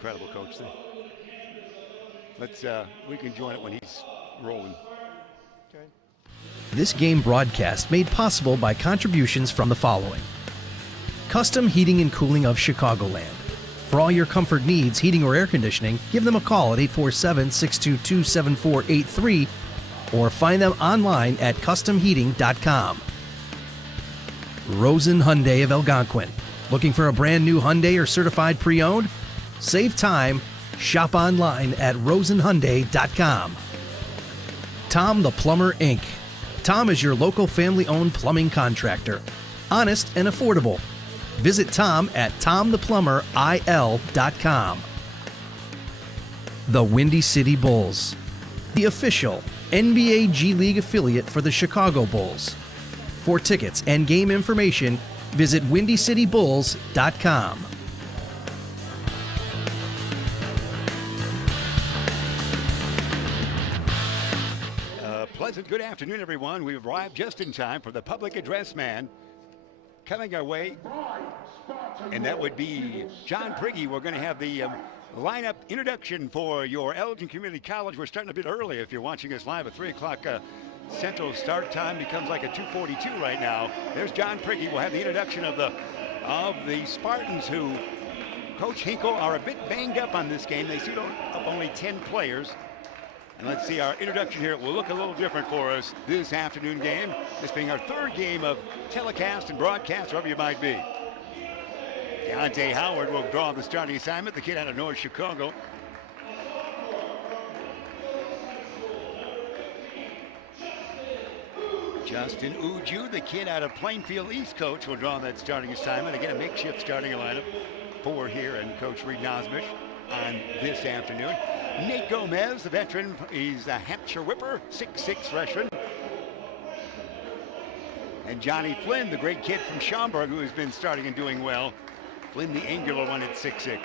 incredible, Coach. We can join it when he's rolling. Okay. This game broadcast made possible by contributions from the following. Custom Heating and Cooling of Chicagoland. For all your comfort needs, heating or air conditioning, give them a call at 847-622-7483 or find them online at customheating.com. Rosen Hyundai of Algonquin. Looking for a brand new Hyundai or certified pre-owned? Save time. Shop online at rosenhyundai.com. Tom the Plumber, Inc. Tom is your local family-owned plumbing contractor. Honest and affordable. Visit Tom at tomtheplumberil.com. The Windy City Bulls, the official NBA G League affiliate for the Chicago Bulls. For tickets and game information, visit windycitybulls.com. Pleasant good afternoon, everyone. We've arrived just in time for the public address man coming our way, and that would be John Prigge. We're going to have the lineup introduction for your Elgin Community College. We're starting a bit early if you're watching us live at 3 o'clock Central start time. Becomes like a 2:42 right now. There's John Prigge. We'll have the introduction of the Spartans, who Coach Hinkle are a bit banged up on this game. They suit up only 10 players. And let's see, our introduction here will look a little different for us this afternoon game. This being our third game of telecast and broadcast, wherever you might be. Deontay Howard will draw the starting assignment, the kid out of North Chicago. Justin Uju, the kid out of Plainfield East, coach, will draw that starting assignment. Again, a makeshift starting lineup for here and Coach Reed Nosmish on this afternoon. Nate Gomez, the veteran, he's a Hampshire Whipper, 6'6" freshman. And Johnny Flynn, the great kid from Schaumburg, who has been starting and doing well. Flynn, the angular one at 6'6".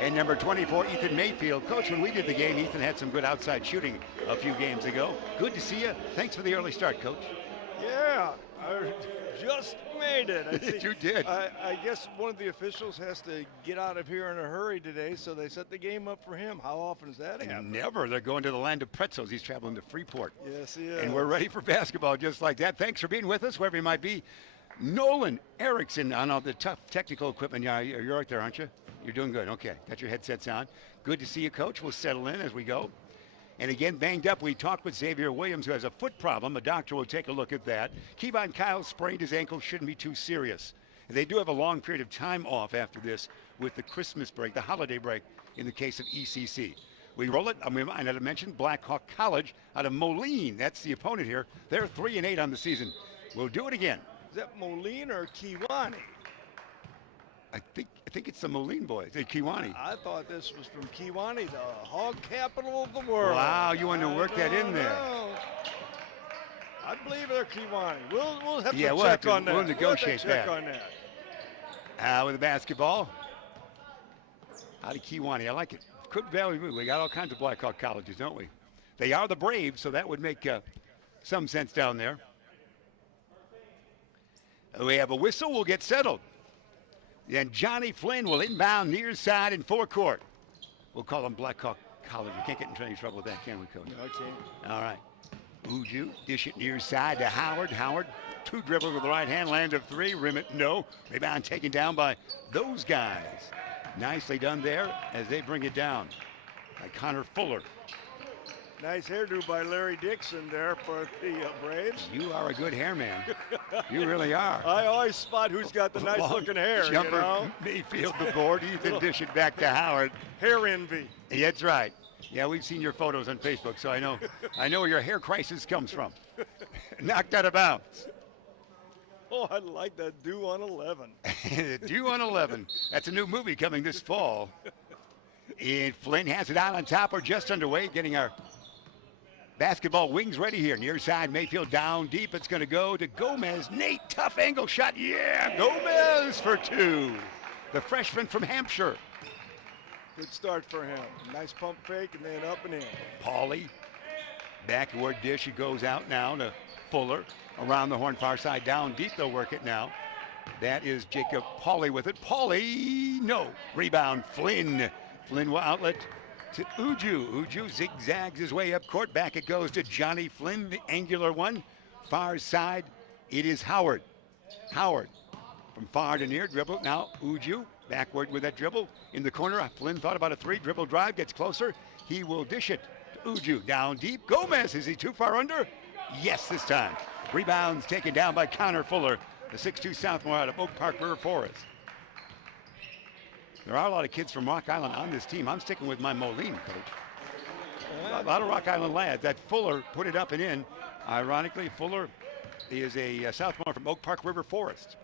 And number 24, Ethan Mayfield. Coach, when we did the game, Ethan had some good outside shooting a few games ago. Good to see you. Thanks for the early start, Coach. Yeah, I just made it. I think, you did. I guess one of the officials has to get out of here in a hurry today, so they set the game up for him. How often does that happen? Never. They're going to the land of pretzels. He's traveling to Freeport. Yes, he is. And we're ready for basketball just like that. Thanks for being with us, wherever you might be. Nolan Erickson on all the tough technical equipment. Yeah, you're right there, aren't you? You're doing good. Okay, got your headsets on. Good to see you, Coach. We'll settle in as we go. And again, banged up, we talked with Xavier Williams, who has a foot problem. A doctor will take a look at that. Kevon Kyle sprained his ankle, shouldn't be too serious. And they do have a long period of time off after this with the Christmas break, the holiday break, in the case of ECC. We roll it. I might not have mentioned Blackhawk College out of Moline. That's the opponent here. They're 3-8 on the season. We'll do it again. Is that Moline or Kewanee? I think it's the Moline boys, the Kewanee. I thought this was from Kewanee, the hog capital of the world. Wow, you want to work that in there. I believe they're Kewanee. We'll have to we'll check on that. We'll negotiate that. On that. With the basketball. Out of Kewanee. I like it. Cook Valley, we got all kinds of Blackhawk colleges, don't we? They are the Braves, so that would make some sense down there. We have a whistle. We'll get settled. And Johnny Flynn will inbound near side in forecourt. We'll call him Blackhawk College. We can't get into any trouble with that, can we, Coach? Okay. All right. Uju, dish it near side to Howard. Howard, two dribbles with the right hand, land of three. Rim it, no. Rebound taken down by those guys. Nicely done there as they bring it down by Connor Fuller. Nice hairdo by Larry Dixon there for the Braves. You are a good hair man. You really are. I always spot who's got the nice looking hair. Jumper, you know? Mayfield the board. Ethan dish it back to Howard. Hair envy. Yeah, that's right. Yeah, we've seen your photos on Facebook, so I know where your hair crisis comes from. Knocked out of bounds. Oh, I like that Dew on 11. Dew on 11. That's a new movie coming this fall. And Flynn has it out on top or just underway, getting our basketball wings ready here. Near side, Mayfield down deep. It's going to go to Gomez. Nate, tough angle shot. Yeah, Gomez for two. The freshman from Hampshire. Good start for him. Nice pump fake and then up and in. Pauly, backward dish. It goes out now to Fuller. Around the horn, far side, down deep. They'll work it now. That is Jacob Pauly with it. Pauly, no. Rebound, Flynn. Flynn will outlet to Uju. Uju zigzags his way up court. Back it goes to Johnny Flynn, the angular one. Far side, it is Howard. Howard from far to near, dribble. Now Uju backward with that dribble. In the corner, Flynn thought about a three. Dribble drive, gets closer. He will dish it to Uju. Down deep, Gomez. Is he too far under? Yes, this time. Rebounds taken down by Connor Fuller, the 6'2 sophomore out of Oak Park River Forest. There are a lot of kids from Rock Island on this team. I'm sticking with my Moline coach. A lot of Rock Island lads. That Fuller put it up and in. Ironically, Fuller is a sophomore from Oak Park River Forest.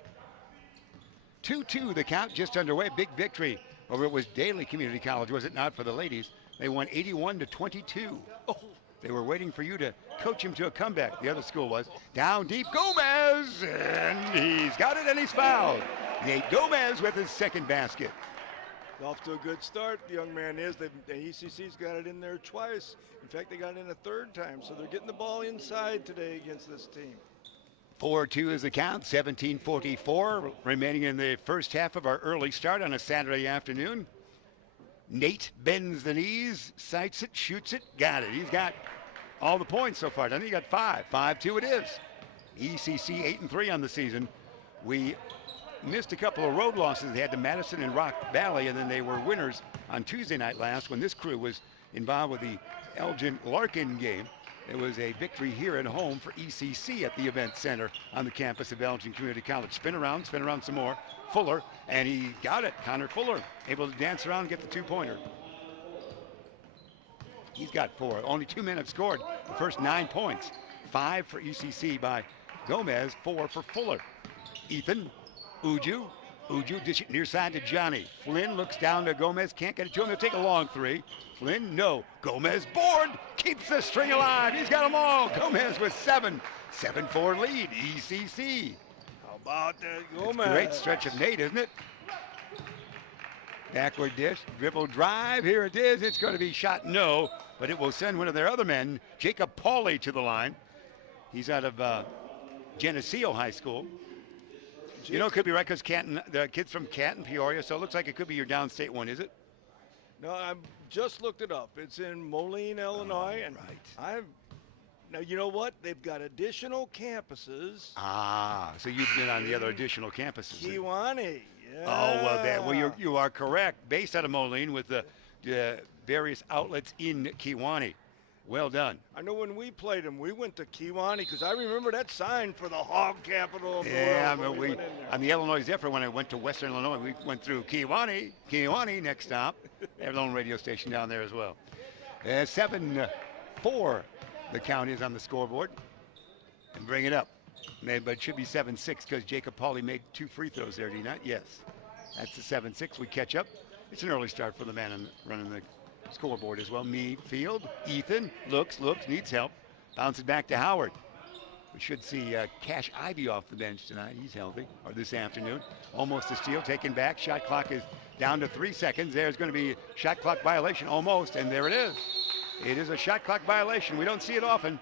2-2 the count, just underway. Big victory over it was Daly Community College, was it not, for the ladies? They won 81-22. Oh, they were waiting for you to coach him to a comeback. The other school was. Down deep, Gomez, and he's got it and he's fouled. Nate Gomez with his second basket. Off to a good start, the young man is. The ECC's got it in there twice. In fact, they got it in a third time, so they're getting the ball inside today against this team. 4-2 is the count, 17:44 remaining in the first half of our early start on a Saturday afternoon. Nate bends the knees, sights it, shoots it, got it. He's got all the points so far, doesn't he? He got 5. 5-2 it is. ECC 8-3 on the season. We missed a couple of road losses. They had to Madison and Rock Valley, and then they were winners on Tuesday night last when this crew was involved with the Elgin Larkin game. It was a victory here at home for ECC at the event center on the campus of Elgin Community College. Spin around some more. Fuller, and he got it. Connor Fuller able to dance around and get the two-pointer. He's got 4. Only 2 men have scored the first 9 points. 5 for ECC by Gomez, 4 for Fuller. Ethan, Uju dish it near side to Johnny. Flynn looks down to Gomez, can't get it to him. He'll take a long 3. Flynn, no. Gomez board, keeps the string alive. He's got them all. Gomez with 7. 7-4 lead, ECC. How about that, Gomez? Great stretch of Nate, isn't it? Backward dish, dribble drive. Here it is. It's going to be shot, no, but it will send one of their other men, Jacob Pauly, to the line. He's out of Geneseo High School. You know, it could be right because Canton, the kid's from Canton, Peoria, so it looks like it could be your downstate one, is it? No, I just looked it up. It's in Moline, Illinois, and right. Now, you know what? They've got additional campuses. Ah, so you've been on the other additional campuses. Kewanee, yeah. Oh, well, you are correct. Based out of Moline with the various outlets in Kewanee. Well done. I know when we played them, we went to Kewanee because I remember that sign for the hog capital of the yeah, world. we on the Illinois Zephyr, when I went to Western Illinois, we went through Kewanee, next stop. They have their own radio station down there as well. 7-4, the count is on the scoreboard. And bring it up. But it should be 7-6 because Jacob Pauly made 2 free throws there, did he not? Yes. That's the 7-6. We catch up. It's an early start for the man running the scoreboard as well. Field. Ethan looks, needs help. Bounce it back to Howard. We should see Cash Ivy off the bench tonight. He's healthy, or this afternoon. Almost a steal, taken back. Shot clock is down to 3 seconds. There's going to be a shot clock violation, almost, and there it is. It is a shot clock violation. We don't see it often.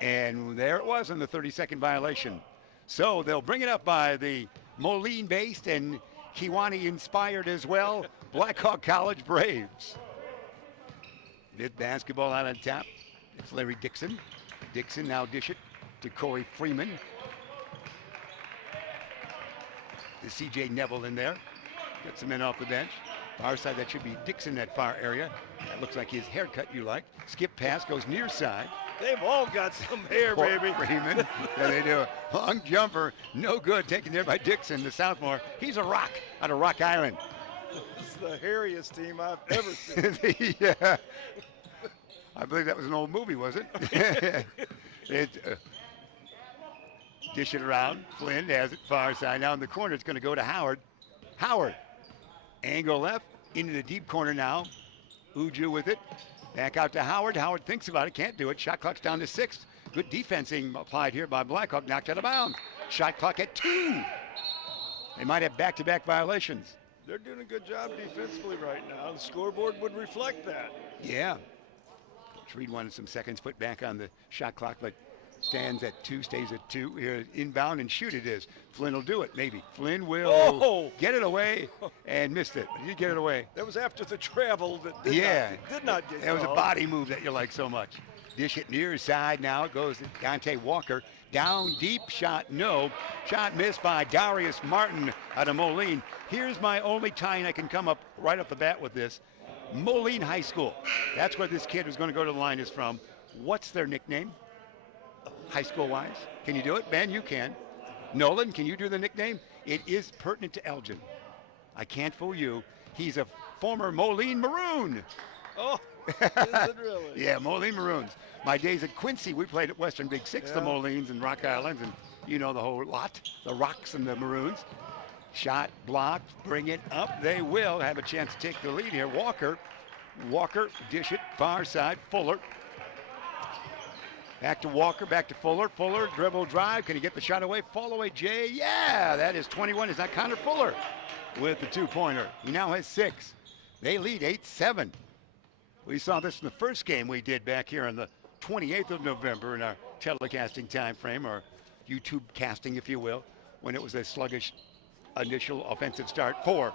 And there it was in the 30-second violation. So they'll bring it up by the Moline-based and Kewanee-inspired as well, Blackhawk College Braves. Mid basketball out on top. It's Larry Dixon. Dixon now dish it to Corey Freeman. The C.J. Neville in there. Got some men off the bench. Far side, that should be Dixon, that far area. That looks like his haircut you like. Skip pass goes near side. They've all got some hair, baby. Freeman. Yeah, they do. Long jumper. No good. Taken there by Dixon, the sophomore. He's a rock out of Rock Island. This is the hairiest team I've ever seen. Yeah. I believe that was an old movie, was it? Dish it around. Flynn has it far side. Now in the corner, it's going to go to Howard. Howard. Angle left. Into the deep corner now. Uju with it. Back out to Howard. Howard thinks about it. Can't do it. Shot clock's down to 6. Good defensing applied here by Blackhawk. Knocked out of bounds. Shot clock at 2. They might have back-to-back violations. They're doing a good job defensively right now. The scoreboard would reflect that. Yeah. Coach Reed wanted some seconds put back on the shot clock, but stands at 2, stays at 2. Here, inbound and shoot it is. Flynn will do it, maybe. Flynn will get it away and missed it. But he did get it away. That was after the travel that did not get That was a body move that you like so much. Dish it near side now. It goes to Dante Walker. Down deep shot, no. Shot missed by Darius Martin out of Moline. Here's my only tie-in I can come up right off the bat with this. Moline High School. That's where this kid who's going to go to the line is from. What's their nickname? High school-wise? Can you do it? Ben, you can. Nolan, can you do the nickname? It is pertinent to Elgin. I can't fool you. He's a former Moline Maroon. Oh, is it really? Yeah, Moline Maroons. My days at Quincy, we played at Western Big Six, the Molines and Rock Islands, and you know the whole lot, the Rocks and the Maroons. Shot blocked, bring it up. They will have a chance to take the lead here. Walker, dish it, far side, Fuller. Back to Walker, back to Fuller. Fuller, dribble drive. Can he get the shot away? Fall away, Jay. Yeah, that is 21. Is that Connor Fuller with the two-pointer? He now has 6. They lead 8-7. We saw this in the first game we did back here on the 28th of November in our telecasting time frame, or YouTube casting, if you will, when it was a sluggish initial offensive start for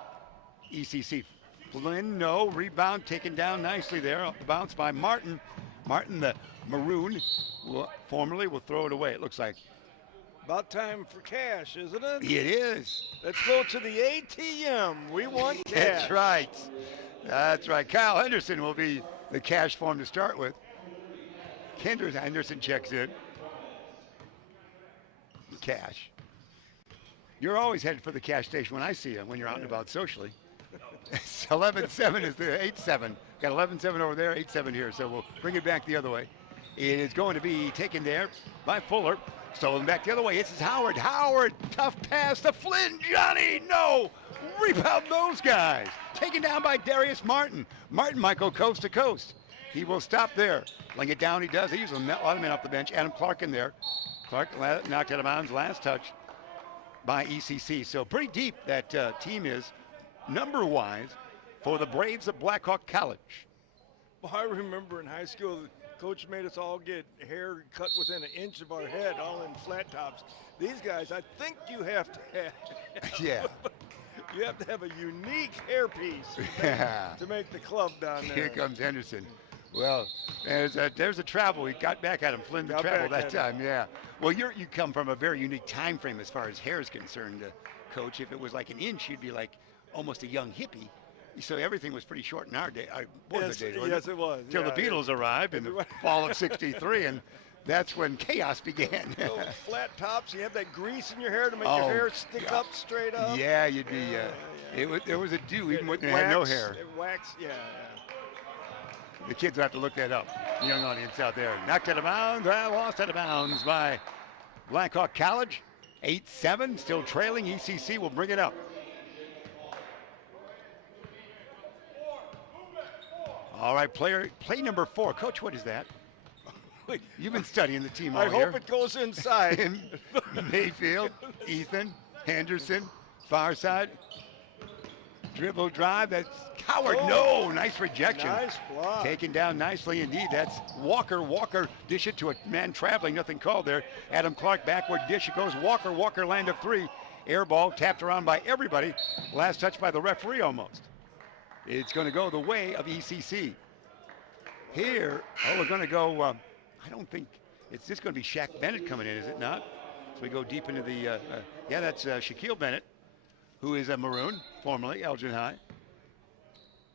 ECC. Flynn, no. Rebound taken down nicely there. Up the bounce by Martin. Martin, the Maroon, formerly will throw it away, it looks like. About time for cash, isn't it? It is. Let's go to the ATM. We want cash. That's right. That's right. Kyle Henderson will be the cash for him to start with. Henderson checks in. Cash. You're always headed for the cash station when I see you, when you're out and about socially. 11-7 is the 8-7. Got 11-7 over there, 8-7 here, so we'll bring it back the other way. It is going to be taken there by Fuller. Stolen back the other way. This is Howard. Howard, tough pass to Flynn. Johnny, no. Rebound those guys. Taken down by Darius Martin. Martin might go coast to coast. He will stop there. Fling it down, he does. He uses a lot of men off the bench. Adam Clark in there. Clark knocked out of bounds, last touch by ECC. So pretty deep that team is, number-wise, for the Braves of Blackhawk College. Well, I remember in high school, the coach made us all get hair cut within an inch of our head, all in flat tops. These guys, I think you have to have, Yeah. you have to have a unique hairpiece to make the club down there. Here comes Henderson. Well, there's a travel. He got back at him, Flynn, the travel that time, yeah. Well, you come from a very unique time frame as far as hair is concerned, Coach. If it was like an inch, you'd be like almost a young hippie. So everything was pretty short in our day. Yes, it was. Till the Beatles arrived in the fall of ‘63, and that's when chaos began. Those flat tops, you have that grease in your hair to make your hair stick up straight up. Yeah, you'd be. There was a dew even when you had no hair. Wax, yeah. The kids will have to look that up. The young audience out there. Knocked out of bounds. Lost out of bounds by Blackhawk College. 8-7, still trailing. ECC will bring it up. All right, play number 4. Coach, what is that? You've been studying the team all I year. hope it goes inside. Mayfield, Ethan, Henderson, far side. Dribble drive, that's Howard. No, nice rejection. Nice block. Taken down nicely indeed. That's Walker. Walker dish it to a man traveling, nothing called there. Adam Clark backward dish, it goes Walker. Walker land of 3. Air ball tapped around by everybody. Last touch by the referee almost. It's going to go the way of ECC. Here, we're going to go, I don't think, it's just going to be Shaq Bennett coming in, is it not? So we go deep into the, yeah, that's Shaquille Bennett, who is a Maroon, formerly Elgin High.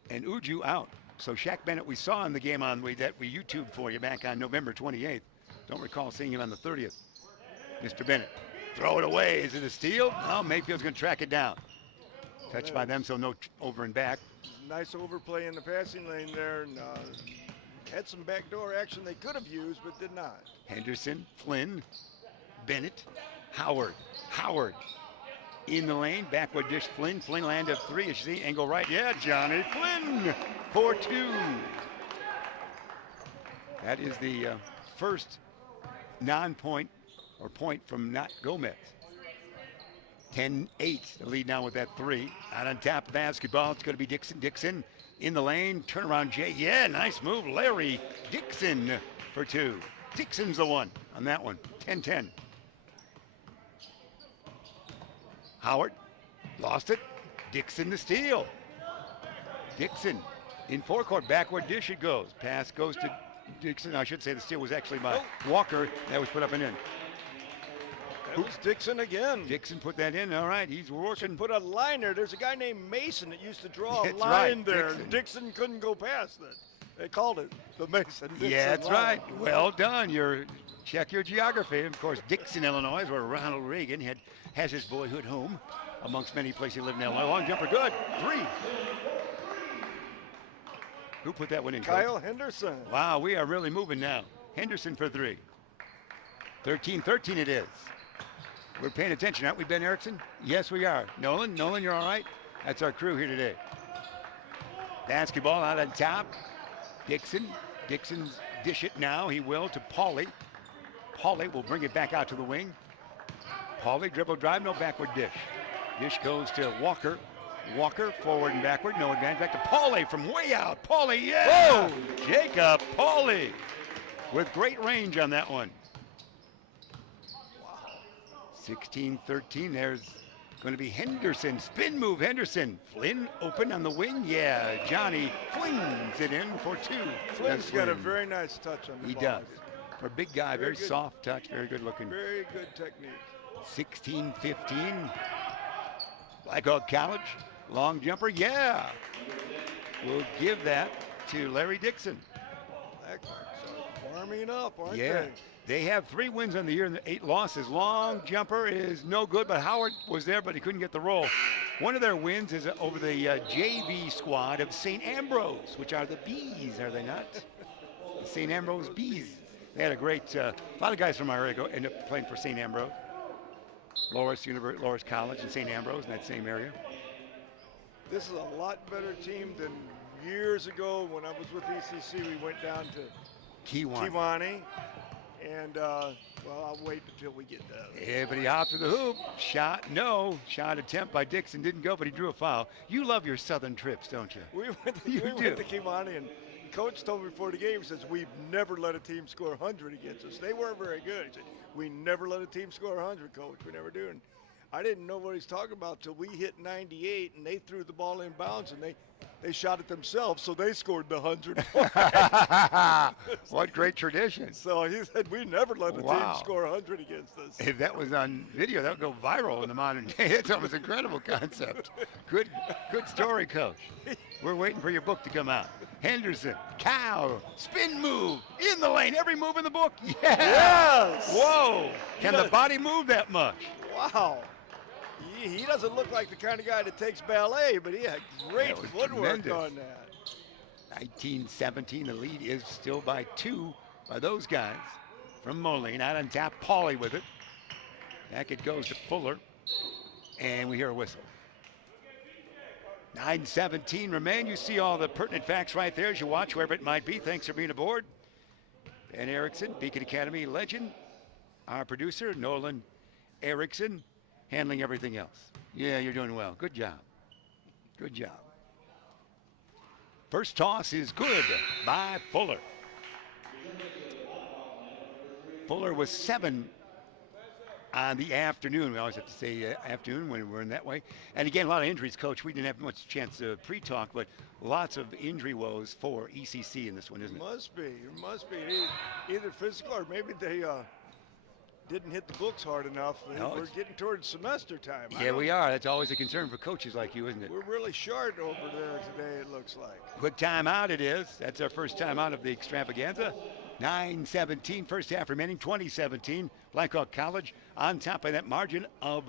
And Uju out. So Shaq Bennett we saw in the game that we YouTubed for you back on November 28th. Don't recall seeing him on the 30th. Mr. Bennett, throw it away. Is it a steal? Oh, Mayfield's going to track it down. Touched by them, so no over and back. Nice overplay in the passing lane there, and had some backdoor action they could have used, but did not. Henderson, Flynn, Bennett, Howard. Howard in the lane, backward dish, Flynn. Flynn land of 3, as you see, angle right. Yeah, Johnny Flynn, 4-2. That is the first non-point or point from Nat Gomez. 10-8, the lead now with that 3. Out on top of basketball, it's going to be Dixon. Dixon in the lane, turnaround Jay. Yeah, nice move, Larry Dixon for 2. Dixon's the one. on that one. 10-10. Howard lost it. Dixon the steal. Dixon in forecourt, backward dish it goes. Pass goes to Dixon. I should say the steal was actually by Walker. That was put up and in. That was Dixon again. Dixon put that in. All right, he's working. Put a line there. There's a guy named Mason that used to draw a That's line right, there. Dixon. Couldn't go past it. They called it the Mason-Dixon Yeah, that's line. right. Well done. Check your geography. Of course, Dixon, Illinois, is where Ronald Reagan has his boyhood home, amongst many places he lived in Illinois. Long jumper, good. 3. Who put that one in? Kyle Coach? Henderson. Wow, we are really moving now. Henderson for 3. 13-13 it is. We're paying attention, aren't we, Ben Erickson? Yes, we are. Nolan, you're all right? That's our crew here today. Basketball out on top. Dixon's dish it now. He will to Pauly. Pauly will bring it back out to the wing. Pauly dribble drive, no backward dish. Dish goes to Walker. Walker forward and backward, no advantage. Back to Pauly from way out. Pauly, yeah! Whoa! Jacob Pauly with great range on that one. 16-13, there's going to be Henderson. Spin move, Henderson. Flynn open on the wing. Yeah, Johnny flings it in for 2. Flynn's got a very nice touch on the He ball. does. For a big guy, very good. soft touch, very good looking. Very good technique. 16-15. Blackhawk College. Long jumper, yeah. We'll give that to Larry Dixon. Blackhawks are warming up, aren't Yeah. they? They have 3 wins on the year and 8 losses. Long jumper is no good, but Howard was there, but he couldn't get the roll. One of their wins is over the JV squad of St. Ambrose, which are the Bees, are they not? The St. Ambrose Bees. They had a great, a lot of guys from our area end up playing for St. Ambrose. Loris College and St. Ambrose in that same area. This is a lot better team than years ago when I was with ECC. We went down to Kiwani. And, well, I'll wait until we get there. Yeah, but he hopped to the hoop. Shot, no. Shot attempt by Dixon. Didn't go, but he drew a foul. You love your southern trips, don't you? We went to Kiwani, and the coach told me before the game, he says, we've never let a team score 100 against us. They weren't very good. He said, we never let a team score 100, coach. We never do. And I didn't know what he's talking about till we hit 98, and they threw the ball in bounds, and they shot it themselves, so they scored the 100. What great tradition. So he said, we never let a team score 100 against us. If that was on video, that would go viral in the modern day. It's almost an incredible concept. Good story, Coach. We're waiting for your book to come out. Henderson, Cow, spin move, in the lane, every move in the book. Yeah. Yes. Whoa. Can the body move that much? Wow. He doesn't look like the kind of guy that takes ballet, but he had great footwork on that. 19-17, the lead is still by 2 by those guys. From Moline, out on top, Pauly with it. Back it goes to Fuller, and we hear a whistle. 9-17 remain. You see all the pertinent facts right there as you watch, wherever it might be. Thanks for being aboard. Ben Erickson, Beacon Academy legend. Our producer, Nolan Erickson, handling everything else. Yeah, you're doing well. Good job. Good job. First toss is good by Fuller. Fuller was 7 on the afternoon. We always have to say afternoon when we're in that way. And again, a lot of injuries, Coach. We didn't have much chance to pre-talk, but lots of injury woes for ECC in this one, isn't it? It must be. Either physical or maybe they didn't hit the books hard enough. No, we're getting towards semester time. Yeah, we are. That's always a concern for coaches like you, isn't it? We're really short over there today, it looks like. Quick timeout it is. That's our first timeout of the extravaganza. 9-17, first half remaining, 20-17. Blackhawk College on top by that margin of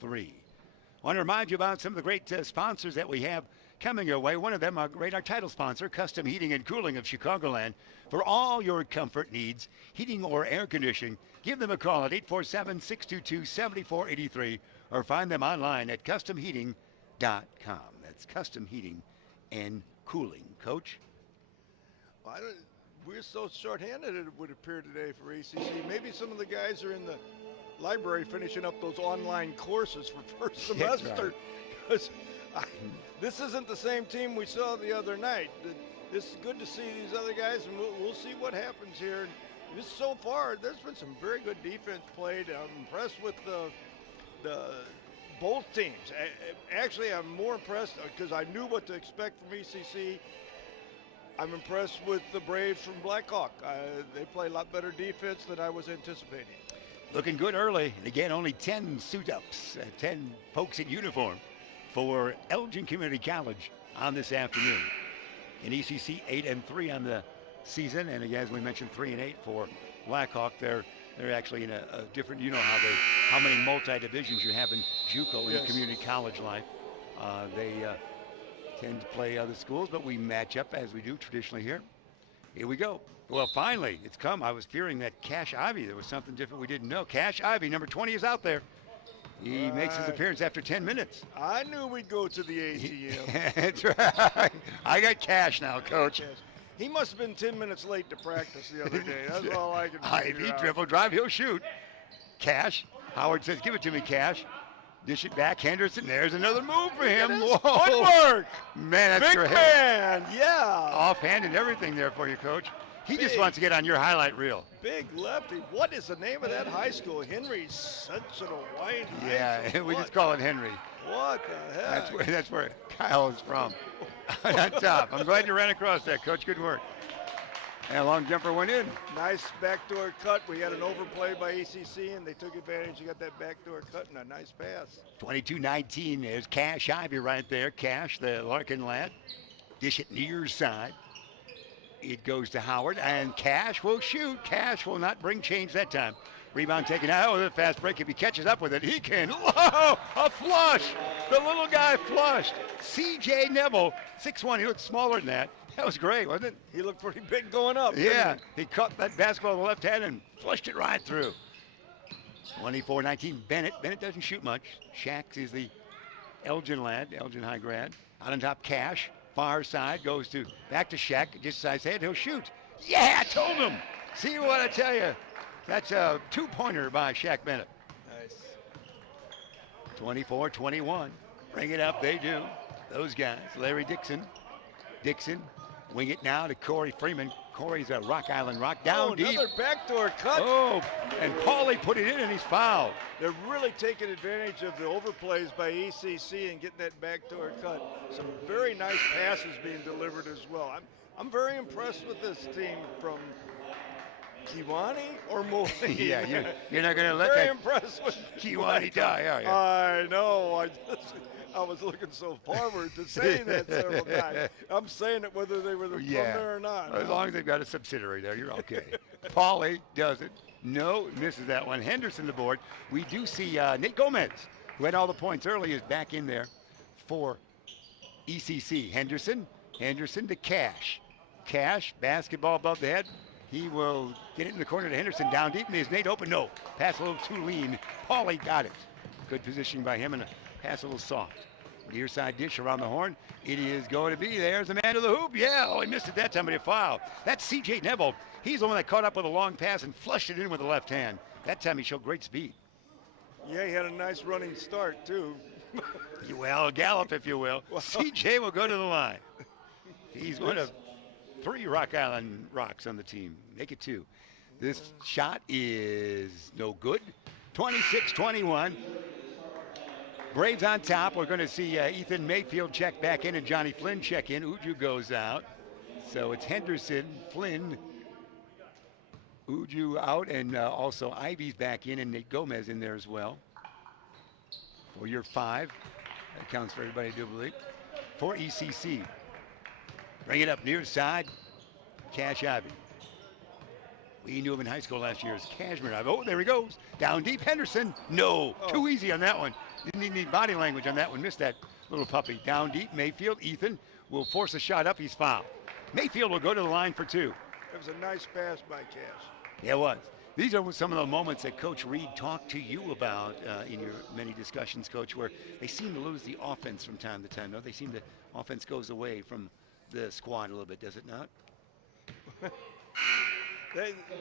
3. I want to remind you about some of the great sponsors that we have coming your way. One of them, our title sponsor, Custom Heating and Cooling of Chicagoland. For all your comfort needs, heating or air conditioning, give them a call at 847-622-7483 or find them online at customheating.com. That's Custom Heating and Cooling. Coach? We're so short-handed, it would appear today for ACC. Maybe some of the guys are in the library finishing up those online courses for first semester. Right. This isn't the same team we saw the other night. It's good to see these other guys, and we'll see what happens here. Just so far, there's been some very good defense played. I'm impressed with the both teams. Actually, I'm more impressed because I knew what to expect from ECC. I'm impressed with the Braves from Blackhawk. They play a lot better defense than I was anticipating. Looking good early, and again, only 10 suit-ups, 10 folks in uniform for Elgin Community College on this afternoon. In ECC, 8-3 on the season, and again, as we mentioned, 3-8 for Blackhawk. They're actually in a different, you know how many multi-divisions you have in JUCO in community college life. They tend to play other schools, but we match up as we do traditionally here. Here we go. Well, finally, it's come. I was fearing that Cash Ivy, there was something different we didn't know. Cash Ivy, number 20, is out there. He makes his appearance after 10 minutes. I knew we'd go to the ATM. That's right. I got Cash now, Coach. Yes. He must have been 10 minutes late to practice the other day. That's all I can figure Ivy, out. dribble, drive, he'll shoot. Cash. Howard says, give it to me, Cash. Dish it back, Henderson. There's another move for him. Whoa. Footwork. Man, that's Big great. man, yeah. Offhand and everything there for you, Coach. He just wants to get on your highlight reel. Big lefty. What is the name of that high school? Henry's Sentinel White. Yeah, we just call it Henry. What the heck? That's where Kyle is from. On top. I'm glad you ran across that, Coach. Good work. And a long jumper went in. Nice backdoor cut. We had an overplay by ECC, and they took advantage. You got that backdoor cut and a nice pass. 22-19. There's Cash Ivy right there. Cash, the Larkin lad. Dish it near side. It goes to Howard, and Cash will shoot. Cash will not bring change that time. Rebound taken out. Oh, the fast break. If he catches up with it, he can. Whoa, a flush. The little guy flushed. C.J. Neville, 6'1". He looked smaller than that. That was great, wasn't it? He looked pretty big going up. Yeah, he caught that basketball with the left hand and flushed it right through. 24-19, Bennett. Bennett doesn't shoot much. Shax is the Elgin lad, Elgin high grad. Out on top, Cash. Far side goes back to Shaq. Just as I said, he'll shoot. Yeah, I told him. See what I tell you. That's a two-pointer by Shaq Bennett. Nice. 24-21. Bring it up, they do. Those guys. Larry Dixon. Dixon, wing it now to Corey Freeman. Corey's a Rock Island Rock down deep. Another backdoor cut. Oh, and Paulie put it in and he's fouled. They're really taking advantage of the overplays by ECC and getting that backdoor cut. Some very nice passes being delivered as well. I'm very impressed with this team from Kiwani or Mooney. Yeah, you're not going to let very that impressed with Kiwani die, are you? I know. I was looking so forward to saying that several times. I'm saying it whether they were from there or not. As long as they've got a subsidiary there, you're okay. Paulie does it. No, misses that one. Henderson the board. We do see Nate Gomez, who had all the points early, is back in there for ECC. Henderson to Cash. Cash, basketball above the head. He will get it in the corner to Henderson. Down deep. And is Nate open? No. Pass a little too lean. Paulie got it. Good positioning by him and a pass a little soft. Near side dish around the horn. It is going to be. There's the man to the hoop. Yeah, oh, he missed it that time, but he fouled. That's C.J. Neville. He's the one that caught up with a long pass and flushed it in with the left hand. That time he showed great speed. Yeah, he had a nice running start, too. Well, gallop, if you will. C.J. will go to the line. He's one of 3 Rock Island Rocks on the team. Make it 2. This shot is no good. 26-21. Braves on top. We're going to see Ethan Mayfield check back in and Johnny Flynn check in. Uju goes out. So it's Henderson, Flynn, Uju out, and also Ivy's back in and Nate Gomez in there as well. For your 5. That counts for everybody, I do believe. For ECC. Bring it up near side. Cash Ivy. We knew him in high school last year as Cashmere Ivy. Oh, there he goes. Down deep, Henderson. No, too easy on that one. Didn't need any body language on that one. Missed that little puppy. Down deep, Mayfield. Ethan will force a shot up. He's fouled. Mayfield will go to the line for 2. It was a nice pass by Cash. Yeah, it was. These are some of the moments that Coach Reed talked to you about in your many discussions, Coach, where they seem to lose the offense from time to time. No, they seem to offense goes away from the squad a little bit, does it not?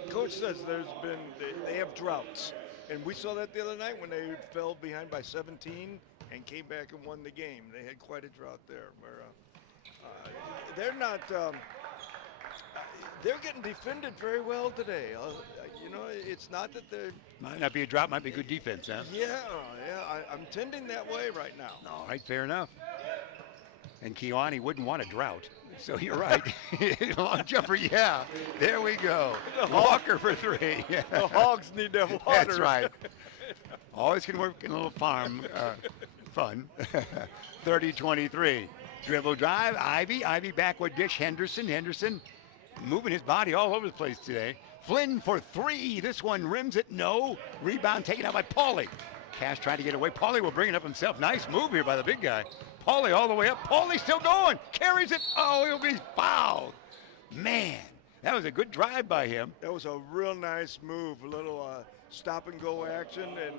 Coach says they have droughts. And we saw that the other night when they fell behind by 17 and came back and won the game. They had quite a drought there. Where they're not They're getting defended very well today. You know, it's not that they're. Might not be a drop, might be good defense, huh? Yeah. I'm tending that way right now. All right, fair enough. And Kiwani wouldn't want a drought. So you're right. Long jumper, yeah. There we go. Walker for 3. Yeah. The Hogs need to have water. That's right. Always can work in a little farm fun. 30-23. Dribble drive, Ivy backward dish, Henderson moving his body all over the place today. Flynn for 3. This one rims it, no. Rebound taken out by Pauly. Cash trying to get away. Pauly will bring it up himself. Nice move here by the big guy. Pauly all the way up. Pauly still going. Carries it. Oh, he'll be fouled. Man, that was a good drive by him. That was a real nice move. A little stop and go action and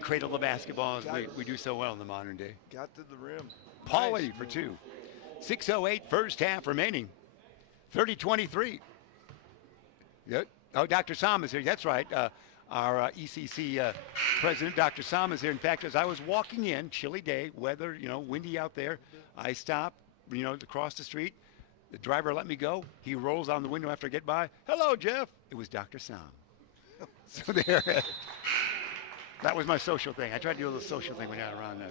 cradle the basketball as we do so well in the modern day. Got to the rim. Pauly Nice for move. 2. 6:08 first half remaining. 30-23. Yep. Oh, Dr. Sam is here. That's right. Our ECC president, Dr. Sam, is here. In fact, as I was walking in, chilly day, weather, windy out there, I stopped, across the street. The driver let me go. He rolls on the window after I get by. Hello, Jeff. It was Dr. Sam. So there. That was my social thing. I tried to do a little social thing when I was around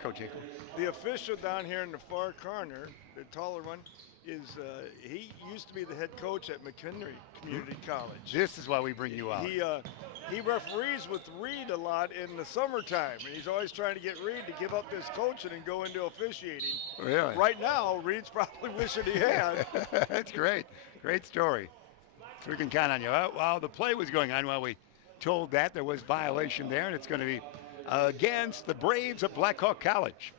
Coach Hinkle. The official down here in the far corner, the taller one, is he used to be the head coach at McHenry Community College. This is why we bring you out. He referees with Reed a lot in the summertime, and he's always trying to get Reed to give up this coaching and go into officiating. Really? Right now, Reed's probably wishing he had. That's great. Great story. So we can count on you. While the play was going on, while we told that there was violation there, and it's going to be against the Braves of Blackhawk College.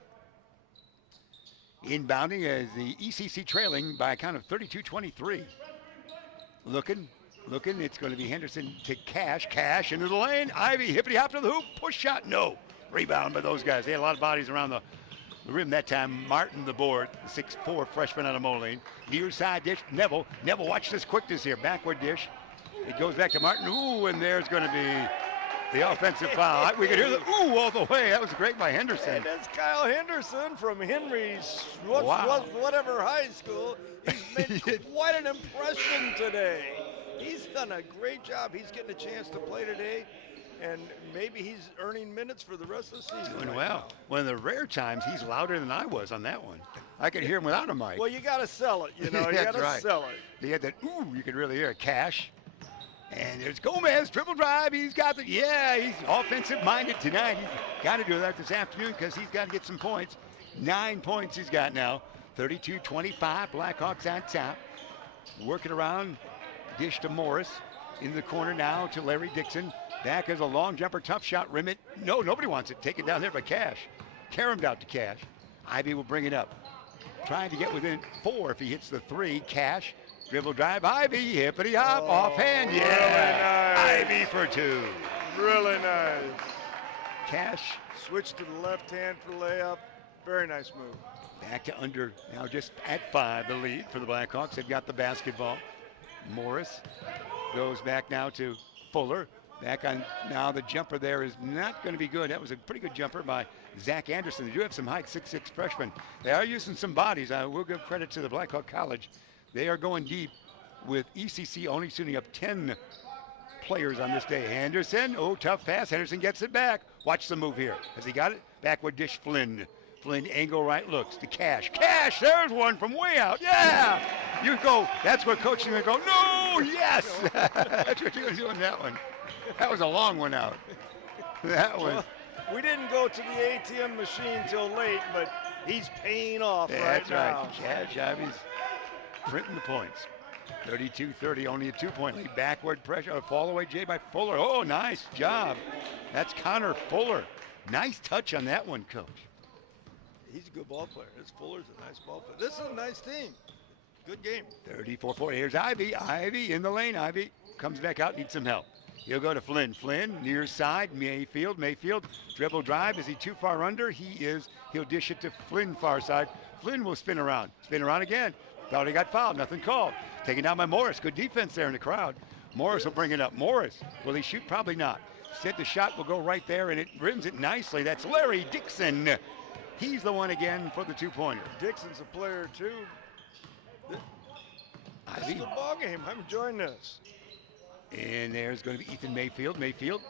Inbounding as the ECC trailing by a count of 32-23. Looking. It's going to be Henderson to Cash into the lane. Ivy, hippity hop to the hoop. Push shot, no. Rebound by those guys. They had a lot of bodies around the rim that time. Martin, the board, the 6'4" freshman out of Moline. Near side dish, Neville, watch this quickness here. Backward dish. It goes back to Martin. Ooh, and there's going to be the offensive foul. We could hear the ooh all the way. That was great by Henderson. And that's Kyle Henderson from Henry's Wow. whatever high school. He's made quite an impression today. He's done a great job. He's getting a chance to play today, and maybe he's earning minutes for the rest of the season. Doing right well. now. One of the rare times he's louder than I was on that one. I could hear him without a mic. Well, you got to sell it. You That's got to right. sell it. He had that ooh, you could really hear it. Cash. And there's Gomez, dribble drive. He's got he's offensive minded tonight. He's got to do that this afternoon because he's got to get some points. 9 points he's got now. 32-25. Blackhawks on top. Working around. Dish to Morris. In the corner now to Larry Dixon. Back as a long jumper, tough shot, rim it. No, nobody wants it. Taken down there by Cash. Caromed out to Cash. Ivy will bring it up. Trying to get within 4 if he hits the 3. Cash, dribble drive, Ivy, hippity hop, offhand, yeah. Really nice. Ivy for 2. Really nice. Cash Switch to the left hand for layup. Very nice move. back to under, now just at 5, the lead for the Blackhawks. They've got the basketball. Morris goes back now to Fuller. Back on now, the jumper there is not going to be good. That was a pretty good jumper by Zach Anderson. They do have some height, 6'6" freshmen. They are using some bodies. I will give credit to the Blackhawk College. They are going deep with ECC only shooting up 10 players on this day. Henderson, tough pass. Henderson gets it back. Watch the move here. Has he got it? Backward dish, Flynn. Flynn, angle right, looks to Cash. Cash, there's one from way out. Yeah! You go, that's what coaching would go, no, yes! That's what you're going to do on that one. That was a long one out. That was. Well, we didn't go to the ATM machine till late, but he's paying off That's right now. Cash, Ivy's printing the points. 32-30, only a 2-point lead. Backward pressure, a fall away Jay by Fuller. Oh, nice job. That's Connor Fuller. Nice touch on that one, Coach. He's a good ball player. This Fuller's a nice ball player. This is a nice team. Good game. 34-40. Here's Ivy. Ivy in the lane. Ivy comes back out, needs some help. He'll go to Flynn. Flynn near side. Mayfield. Dribble drive. Is he too far under? He'll dish it to Flynn far side. Flynn will spin around. Spin around again. Thought he got fouled. Nothing called. Taken down by Morris. Good defense there in the crowd. Morris will bring it up. Morris. Will he shoot? Probably not. Said the shot will go right there, and it rims it nicely. That's Larry Dixon. He's the one again for the 2-pointer. Dixon's a player, too. This is a ball game. I'm enjoying this. And there's going to be Ethan Mayfield. Mayfield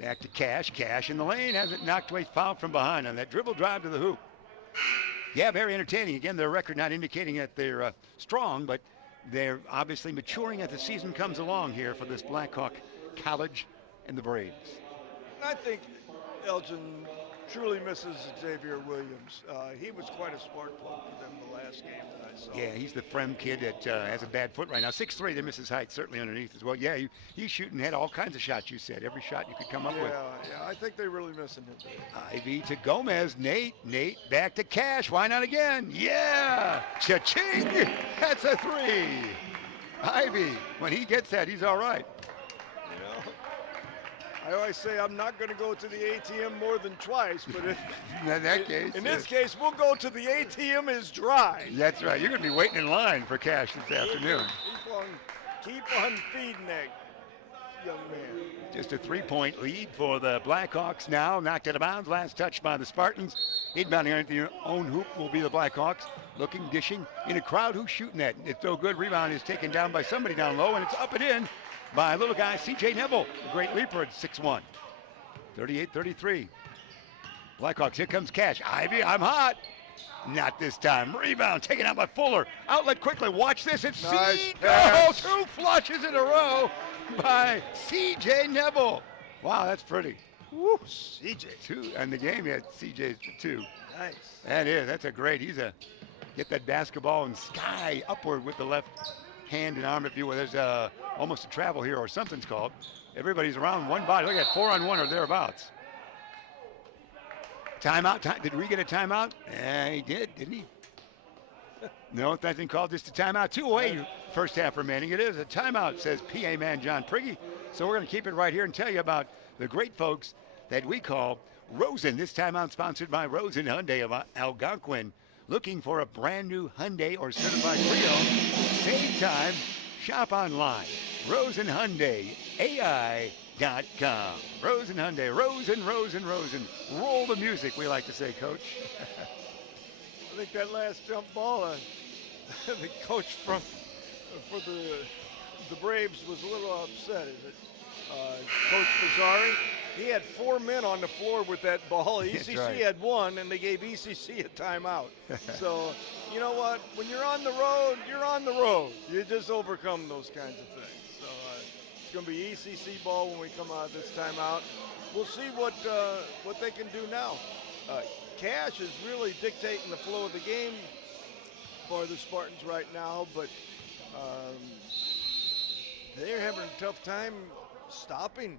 back to Cash. Cash in the lane. Has it knocked away, fouled from behind on that dribble drive to the hoop. Yeah, very entertaining. Again, their record not indicating that they're strong, but they're obviously maturing as the season comes along here for this Blackhawk College and the Braves. I think Elgin truly misses Xavier Williams. He was quite a spark plug for them the last game that I saw. Yeah, he's the Frem kid that has a bad foot right now. 6'3", they miss his height certainly underneath as well. Yeah, he's shooting, had all kinds of shots, you said. Every shot you could come up with. Yeah, I think they're really missing him. Ivy to Gomez. Nate back to Cash. Why not again? Yeah! Cha-ching! That's a 3. Ivy, when he gets that, he's all right. I always say I'm not going to go to the ATM more than twice, but in this case, we'll go to the ATM is dry. That's right. You're going to be waiting in line for cash this afternoon. Keep on feeding that young man. Just a 3-point lead for the Blackhawks now. Knocked out of bounds. Last touch by the Spartans. Inbounding underneath their own hoop will be the Blackhawks. Looking, dishing in a crowd. Who's shooting that? It's so good. Rebound is taken down by somebody down low, and it's up and in by little guy C.J. Neville, a great leaper at 6'1". 38-33. Blackhawks, here comes Cash. Ivy, I'm hot. Not this time. Rebound taken out by Fuller. Outlet quickly. Watch this. It's nice. Oh, 2 flushes in a row by C.J. Neville. Wow, that's pretty. Woo, C.J. 2, and the game, yeah, C.J.'s 2. Nice. That's a great, get that basketball and sky upward with the left hand and arm, if you will. There's almost a travel here, or something's called. Everybody's around one body. Look at 4-on-1 or thereabouts. Timeout. Did we get a timeout? Yeah, he did, didn't he? No, nothing called. Just a timeout. 2 away, first half remaining. It is a timeout, says PA man John Prigge. So we're going to keep it right here and tell you about the great folks that we call Rosen. This timeout sponsored by Rosen Hyundai of Algonquin. Looking for a brand new Hyundai or certified pre-owned? Save time. Shop online. Rosen Hyundai, AI.com. Rosen Hyundai, Rosen. Roll the music, we like to say, Coach. I think that last jump ball, the coach for the Braves was a little upset. Coach Pizzari, he had 4 men on the floor with that ball. ECC right. had 1, and they gave ECC a timeout. So, you know what? When you're on the road, you're on the road. You just overcome those kinds of things. So it's going to be ECC ball when we come out this timeout. We'll see what they can do now. Cash is really dictating the flow of the game for the Spartans right now, but they're having a tough time stopping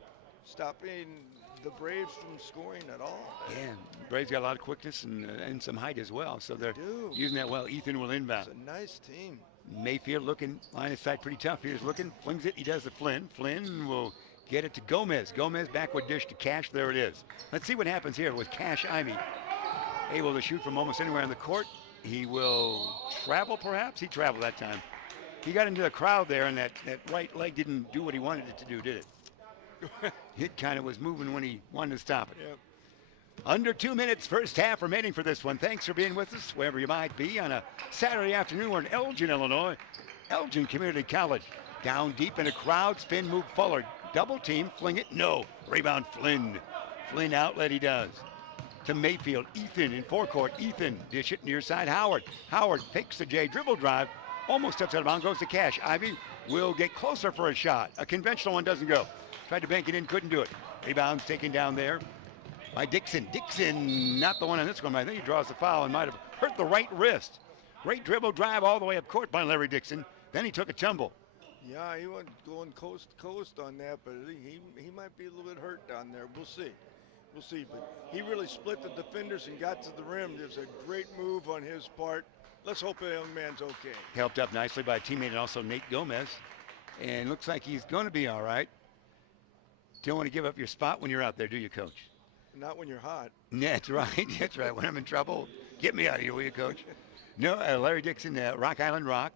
the Braves from scoring at all. Yeah, Braves got a lot of quickness and some height as well, so they're using that well. Ethan will inbound. It's a nice team. Mayfield looking, line of sight pretty tough. Here's looking, flings it, he does the Flynn. Flynn will get it to Gomez. Gomez backward dish to Cash, there it is. Let's see what happens here with Cash Ivy. Able to shoot from almost anywhere on the court. He will travel perhaps? He traveled that time. He got into the crowd there, and that right leg didn't do what he wanted it to do, did it? It kind of was moving when he wanted to stop it. Yep. Under 2 minutes, first half remaining for this one. Thanks for being with us, wherever you might be, on a Saturday afternoon. We're in Elgin, Illinois. Elgin Community College. Down deep in a crowd, spin move forward. Double team, fling it, no. Rebound, Flynn. Flynn outlet, he does. To Mayfield, Ethan in forecourt. Ethan, dish it near side, Howard. Howard takes the J, dribble drive. Almost steps out of bounds, goes to Cash. Ivy will get closer for a shot. A conventional one doesn't go. Tried to bank it in, couldn't do it. Rebounds taken down there by Dixon. Dixon, not the one on this one, but I think he draws the foul and might have hurt the right wrist. Great dribble drive all the way up court by Larry Dixon. Then he took a tumble. Yeah, he went going coast to coast on that, but he might be a little bit hurt down there. We'll see. We'll see. But he really split the defenders and got to the rim. There's a great move on his part. Let's hope the young man's okay. Helped up nicely by a teammate and also Nate Gomez. And looks like he's going to be all right. Don't want to give up your spot when you're out there, do you, Coach? Not when you're hot. That's right. That's right. When I'm in trouble, get me out of here, will you, Coach? No, Larry Dixon, Rock Island Rock,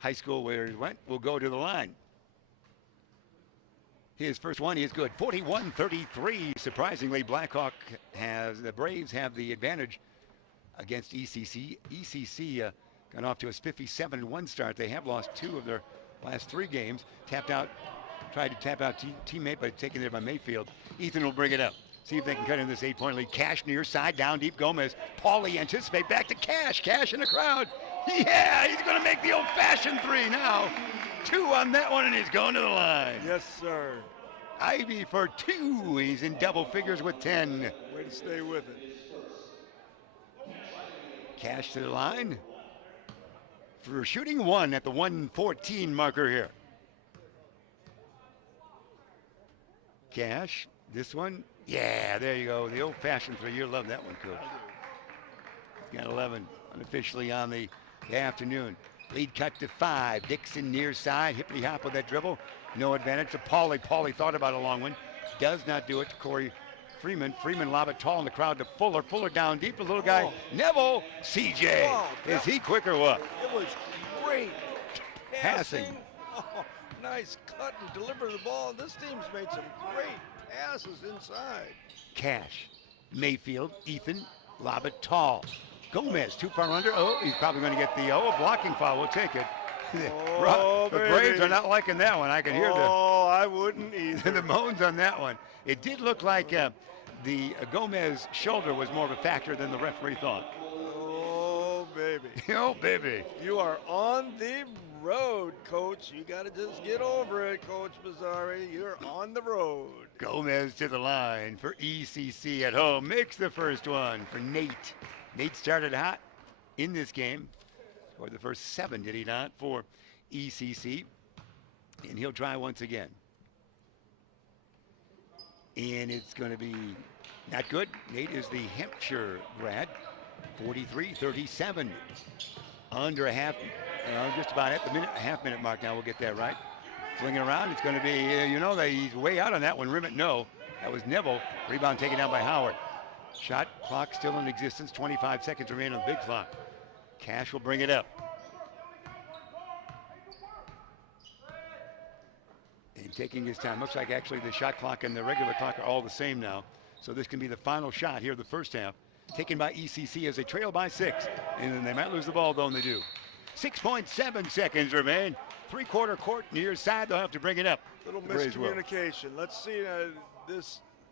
high school where he went, will go to the line. His first one is good. 41-33. Surprisingly, the Braves have the advantage against ECC. ECC got off to a spiffy 7-1 start. They have lost 2 of their last 3 games. Tried to tap out teammate, but taken there by Mayfield. Ethan will bring it up. See if they can cut in this 8-point lead. Cash near side, down deep, Gomez. Paulie anticipate, back to Cash. Cash in the crowd. Yeah, he's going to make the old-fashioned 3 now. 2 on that one, and he's going to the line. Yes, sir. Ivy for 2. He's in double figures with 10. Way to stay with it. Cash to the line for shooting 1 at the 114 marker here. Cash, this one. Yeah, there you go. The old-fashioned 3. You'll love that one, Coach. He's got 11 unofficially on the afternoon. Lead cut to 5. Dixon near side. Hippity hop with that dribble. No advantage to Paulie. Paulie thought about a long one. Does not do it to Corey Freeman. Freeman lob it tall in the crowd to Fuller. Fuller down deep. The little guy, Neville. CJ. Is he quick or what? It was great Passing. Oh, nice cut and deliver the ball. This team's made some great passes inside. Cash. Mayfield. Ethan. Lob it tall. Gomez too far under. Oh, he's probably going to get the blocking foul. We'll take it. Oh, the Braves are not liking that one. I can hear I wouldn't either. the moans on that one. It did look like the Gomez shoulder was more of a factor than the referee thought. Oh, baby. Oh, baby. You are on the road, Coach. You got to just get over it, Coach Mazzari. You're on the road. Gomez to the line for ECC at home. Makes the first one for Nate. Nate started hot in this game. Scored the first 7, did he not, for ECC. And he'll try once again. And it's going to be not good. Nate is the Hampshire grad. 43-37. Under a half, just about at the half-minute mark now. We'll get that right. Flinging around. It's going to be, he's way out on that one. Rimmett, no. That was Neville. Rebound taken down by Howard. Shot clock still in existence. 25 seconds remain on the big clock. Cash will bring it up. And taking his time. Looks like actually the shot clock and the regular clock are all the same now. So this can be the final shot here, the first half. Taken by ECC as they trail by 6. And then they might lose the ball, though, and they do. 6.7 seconds remain. 3-quarter court near side. They'll have to bring it up. Little miscommunication. Let's see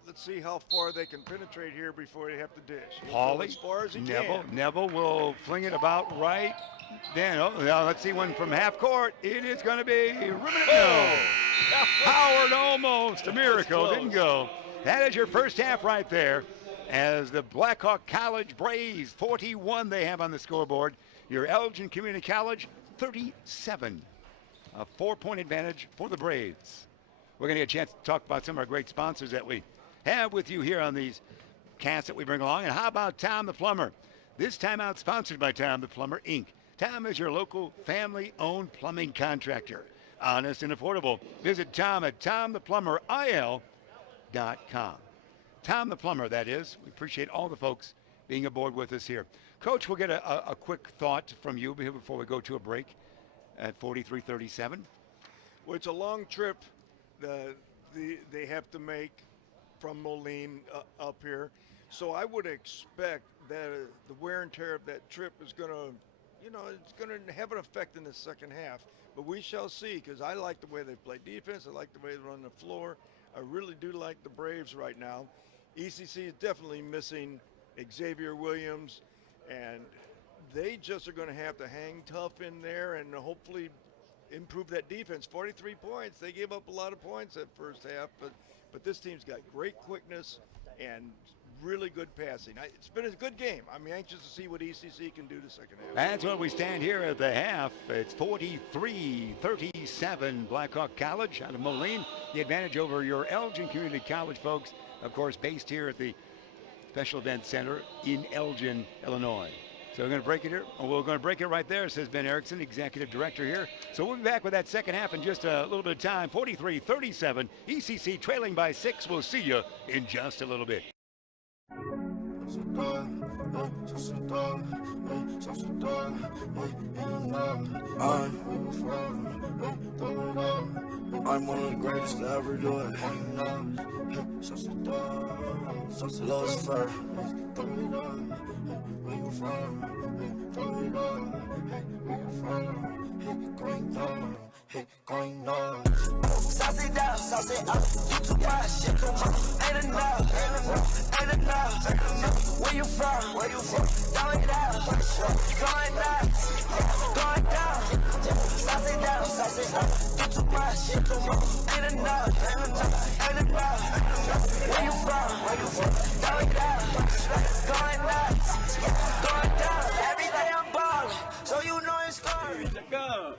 Let's see how far they can penetrate here before they have to dish. Paulie, as far as he Neville. can. Neville will fling it about right. Then, now let's see one from half court. It is going to be Rimmett. No. Howard almost. A miracle. Didn't go. That is your first half right there. As the Blackhawk College Braves, 41 they have on the scoreboard. Your Elgin Community College, 37. A 4-point advantage for the Braves. We're going to get a chance to talk about some of our great sponsors that we have with you here on these casts that we bring along. And how about Tom the Plumber? This time out sponsored by Tom the Plumber, Inc. Tom is your local family-owned plumbing contractor. Honest and affordable. Visit Tom at TomThePlumberIL.com. Tom the Plumber, that is. We appreciate all the folks being aboard with us here. Coach, we'll get a quick thought from you before we go to a break at 43-37. Well, it's a long trip that they have to make from Moline up here. So I would expect that the wear and tear of that trip is going to, it's going to have an effect in the second half. But we shall see, because I like the way they play defense. I like the way they run the floor. I really do like the Braves right now. ECC is definitely missing Xavier Williams, and they just are going to have to hang tough in there and hopefully improve that defense. 43 points. They gave up a lot of points that first half, but this team's got great quickness and really good passing. It's been a good game. I'm anxious to see what ECC can do the second half. That's where we stand here at the half. It's 43-37 Blackhawk College out of Moline. The advantage over your Elgin Community College folks, of course, based here at the Special Events Center in Elgin, Illinois. So we're going to break it here. We're going to break it right there, says Ben Erickson, Executive Director here. So we'll be back with that second half in just a little bit of time. 43-37, ECC trailing by 6. We'll see you in just a little bit. I'm one of the greatest to ever do it. Lost fur. from? Hey, going on. Hey, where you from? Hey, going on. Hey, going on. Sauce it down, sauce it up. You too much, you too much. Ain't enough, ain't enough, ain't enough, ain't enough. Where you from? Where you from? Throw it out. Going nuts, going down. Sauce it down, sauce it up. You too much, you too much. Ain't enough, ain't enough, ain't enough, ain't enough. Where you from? Where you from? Throw it out. Going nuts, going down. Every day I'm ballin', so you know it's coming. Go.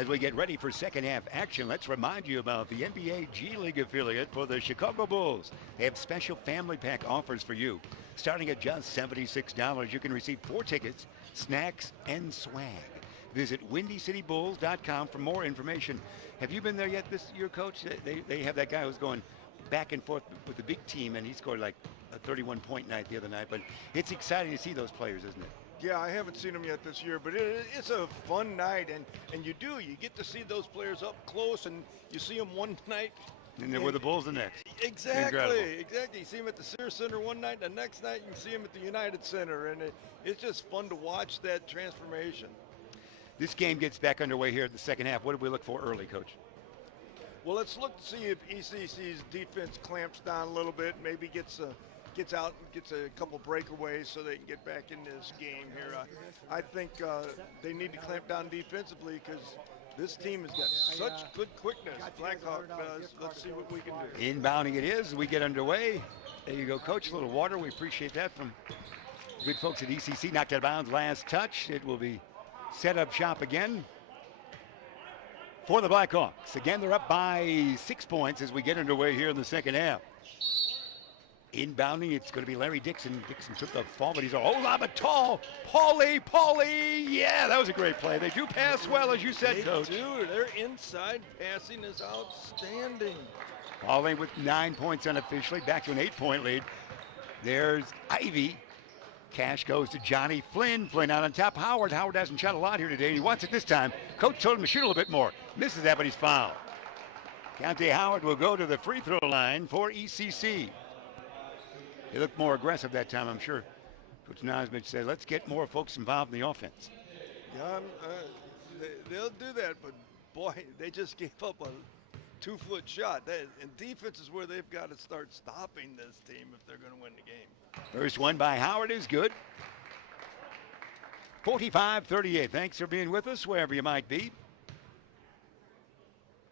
As we get ready for second half action, let's remind you about the NBA G League affiliate for the Chicago Bulls. They have special family pack offers for you. Starting at just $76, you can receive 4 tickets, snacks, and swag. Visit WindyCityBulls.com for more information. Have you been there yet this year, Coach? They have that guy who's going back and forth with the big team, and he scored like a 31-point night the other night. But it's exciting to see those players, isn't it? Yeah, I haven't seen them yet this year, but it's a fun night, and you get to see those players up close, and you see them one night. And then with the Bulls the next. Exactly, Incredible. exactly. You see them at the Sears Center one night, and the next night you can see them at the United Center, and it's just fun to watch that transformation. This game gets back underway here at the second half. What do we look for early, Coach? Well, let's look to see if ECC's defense clamps down a little bit, maybe gets out and gets a couple breakaways so they can get back in this game here. I think they need to clamp down defensively because this team has got such good quickness. Blackhawk does. Let's see what we can do. Inbounding it is. We get underway. There you go, Coach. A little water. We appreciate that from good folks at ECC. Knocked out of bounds last touch. It will be set up shop again for the Blackhawks. Again, they're up by 6 points as we get underway here in the second half. Inbounding, it's going to be Larry Dixon. Dixon took the fall, but he's a whole lot of tall. Paulie, yeah, that was a great play. They do pass well, as you said, Coach. They do. Their inside passing is outstanding. Paulie with 9 points unofficially, back to an 8-point lead. There's Ivy. Cash goes to Johnny Flynn. Flynn out on top. Howard hasn't shot a lot here today, and he wants it this time. Coach told him to shoot a little bit more. Misses that, but he's fouled. Keontae Howard will go to the free throw line for ECC. They looked more aggressive that time, I'm sure. Coach Nosmich said, let's get more folks involved in the offense. Yeah, they'll do that, but boy, they just gave up a 2-foot shot. And defense is where they've got to start stopping this team if they're going to win the game. First one by Howard is good. 45-38. Thanks for being with us wherever you might be.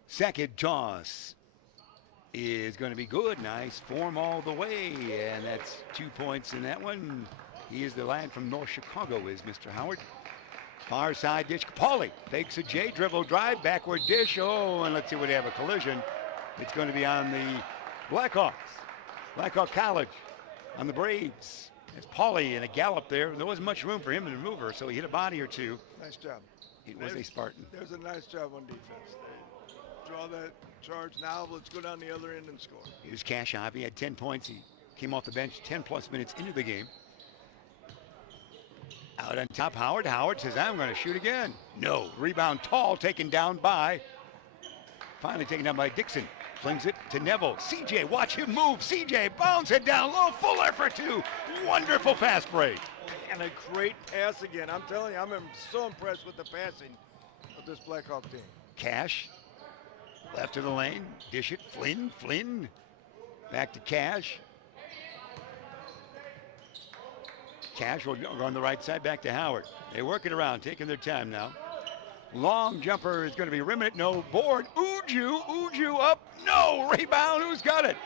Second toss is going to be good. Nice form all the way, and that's 2 points in that one. He is the lad from North Chicago, is Mr. Howard. Far side dish. Paulie fakes a J, dribble drive, backward dish. Oh, and let's see what they have a collision. It's going to be on the Blackhawks. Blackhawk College on the Braves. It's Paulie in a gallop there. There wasn't much room for him to maneuver, so he hit a body or two. Nice job. It was a Spartan. There's a nice job on defense. They draw that charge now. Let's go down the other end and score. Here's Cash Ivy. He had 10 points. He came off the bench 10-plus minutes into the game. Out on top, Howard. Howard says, I'm going to shoot again. No. Rebound tall, taken down by, finally taken down by Dixon. Flings it to Neville. CJ, watch him move. CJ bounce it down low. Full effort too. Wonderful fast break. And a great pass again. I'm telling you, I'm so impressed with the passing of this Blackhawk team. Cash, left of the lane. Dish it. Flynn. Back to Cash. Cash will go on the right side, back to Howard. They work it around, taking their time now. Long jumper is going to be rim it, no board. Uju up, no rebound. Who's got it?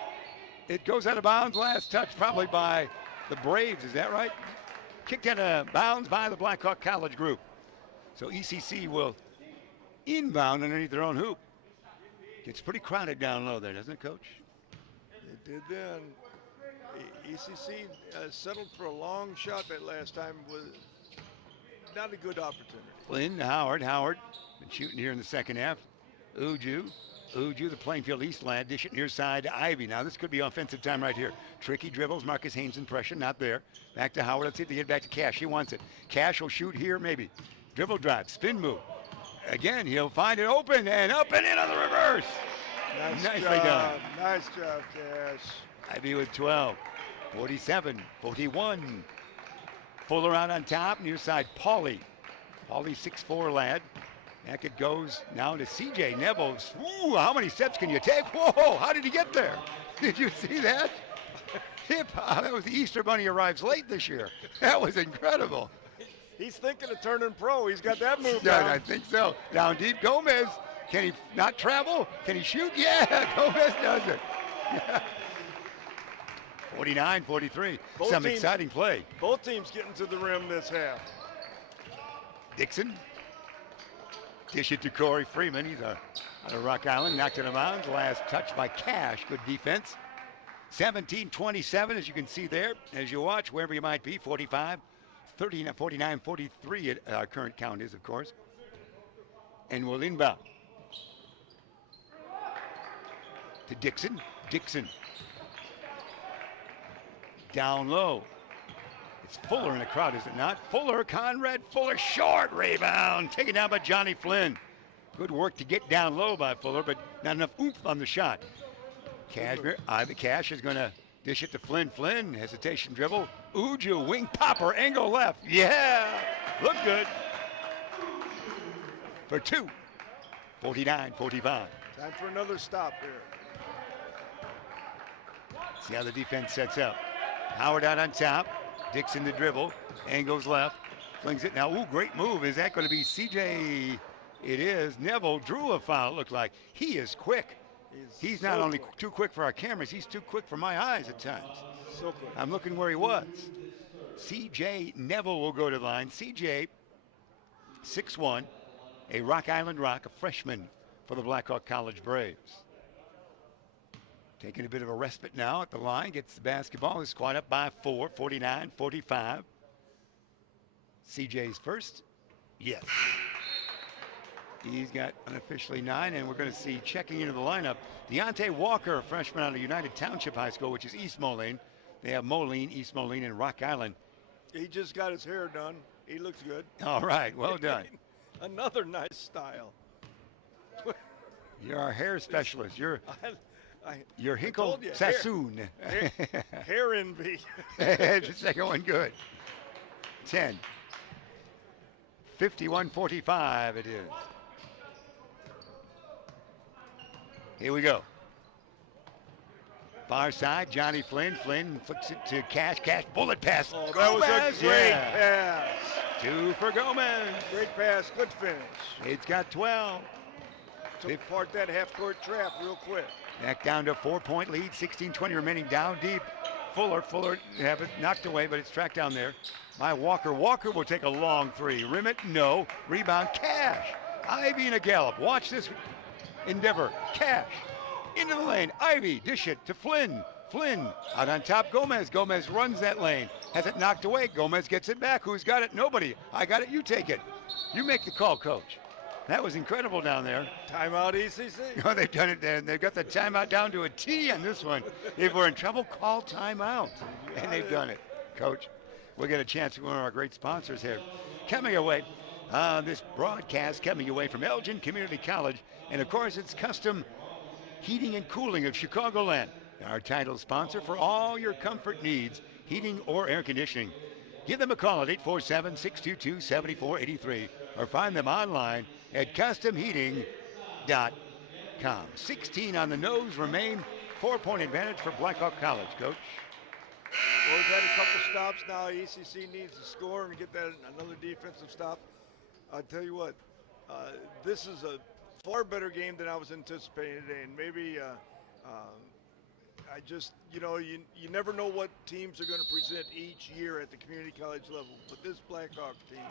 It goes out of bounds. Last touch probably by the Braves. Is that right? Kicked out of bounds by the Blackhawk College group. So ECC will inbound underneath their own hoop. Gets pretty crowded down low there, doesn't it, Coach? It did then. ECC settled for a long shot that last time. Was not a good opportunity. Flynn, Howard been shooting here in the second half. Uju, the Plainfield East lad, dish it near side to Ivy. Now this could be offensive time right here. Tricky dribbles, Marcus Haynes in pressure, not there. Back to Howard, let's see if they get back to Cash. He wants it. Cash will shoot here, maybe. Dribble drive, spin move. Again, he'll find it open and up and in on the reverse. Nicely done. Nice job, Cash. Ivy with 12, 47-41. Fuller out on top, near side Paulie. Paulie 6'4" lad. Back it goes now to CJ Nevels. Ooh, how many steps can you take? Whoa, how did he get there? Did you see that? That was the Easter Bunny arrives late this year. That was incredible. He's thinking of turning pro. He's got that move Yeah, down. I think so. Down deep, Gomez. Can he not travel? Can he shoot? Yeah, Gomez does it. 49-43. Some teams- exciting play. Both teams getting to the rim this half. Dixon. Dish it to Corey Freeman. He's out of Rock Island. Knocked it around. Last touch by Cash. Good defense. 17-27, as you can see there, as you watch, wherever you might be. 45, 39, 49, 43 our current count is, of course. And we'll inbound. To Dixon. Dixon. Down low. It's Fuller in the crowd, is it not? Fuller, Conrad Fuller, short rebound. Taken down by Johnny Flynn. Good work to get down low by Fuller, but not enough oomph on the shot. Cash is going to dish it to Flynn. Flynn, hesitation dribble. Uju, wing popper, angle left. Yeah, look good. For two. 49-45. Time for another stop here. See how the defense sets up. Howard out on top. Dixon the dribble. Angles left. Flings it now. Ooh, great move. Is that going to be CJ? It is. Neville drew a foul, looked like. He is quick. He's not only too quick for our cameras, he's too quick for my eyes at times. So quick. I'm looking where he was. CJ Neville will go to the line. CJ, 6'1", a Rock Island Rock, a freshman for the Blackhawk College Braves. Taking a bit of a respite now at the line, gets the basketball. He's squad up by 4, 49-45. CJ's first. Yes. He's got unofficially 9, and we're going to see checking into the lineup. Deontay Walker, a freshman out of United Township High School, which is East Moline. They have Moline, East Moline, and Rock Island. He just got his hair done. He looks good. All right, well done. Another nice style. You're our hair specialist. You're Hinkle told you, Sassoon. Hair envy. The second one good. 10. 51-45 it is. Here we go. Far side, Johnny Flynn. Flynn flicks it to Cash. Cash, bullet pass. Oh, that was a great pass. 2 for Gomez. Great pass, good finish. It's got 12. Took apart that half-court trap real quick. Back down to a 4-point lead, 16-20 remaining, down deep. Fuller have it knocked away, but it's tracked down there by Walker. Walker will take a long 3. Rim it, no. Rebound, Cash. Ivy in a gallop. Watch this endeavor. Cash into the lane. Ivy, dish it to Flynn. Flynn out on top, Gomez. Gomez runs that lane. Has it knocked away. Gomez gets it back. Who's got it? Nobody. I got it. You take it. You make the call, coach. That was incredible down there. Timeout, ECC. Oh, they've done it. They've got the timeout down to a T on this one. If we're in trouble, call timeout. And they've done it. Coach, we'll get a chance to one of our great sponsors here. Coming away, this broadcast coming away from Elgin Community College. And, of course, it's Custom Heating and Cooling of Chicagoland. Our title sponsor for all your comfort needs, heating or air conditioning. Give them a call at 847-622-7483 or find them online at customheating.com. 16 on the nose remain. 4-point advantage for Blackhawk College, Coach. Well, we've had a couple stops now. ECC needs to score and get that another defensive stop. I'll tell you what, this is a far better game than I was anticipating today. And maybe I just, you never know what teams are going to present each year at the community college level. But this Blackhawk team,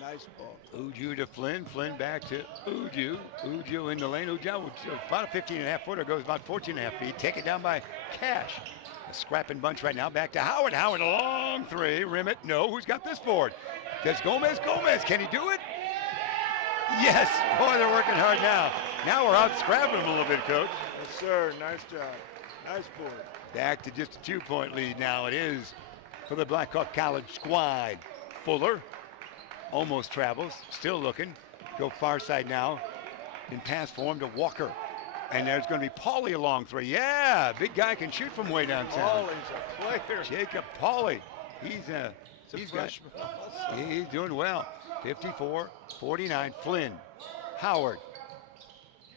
nice ball. Uju to Flynn. Flynn back to Uju. Uju in the lane. Uju, about a 15.5 footer, goes about 14.5 feet. Taken down by Cash. A scrapping bunch right now. Back to Howard. Howard, a long 3. Rim it. No. Who's got this board? Does Gomez? Gomez. Can he do it? Yes. Boy, they're working hard now. Now we're out scrapping a little bit, Coach. Yes, sir. Nice job. Nice board. Back to just a 2-point lead now. It is for the Blackhawk College squad. Fuller almost travels. Still looking. Go far side now. In pass form to Walker. And there's going to be Pauly a long 3. Yeah, big guy can shoot from way downtown. Pauly's a player. Jacob Pauly. He's freshman. He's doing well. 54-49. Flynn. Howard.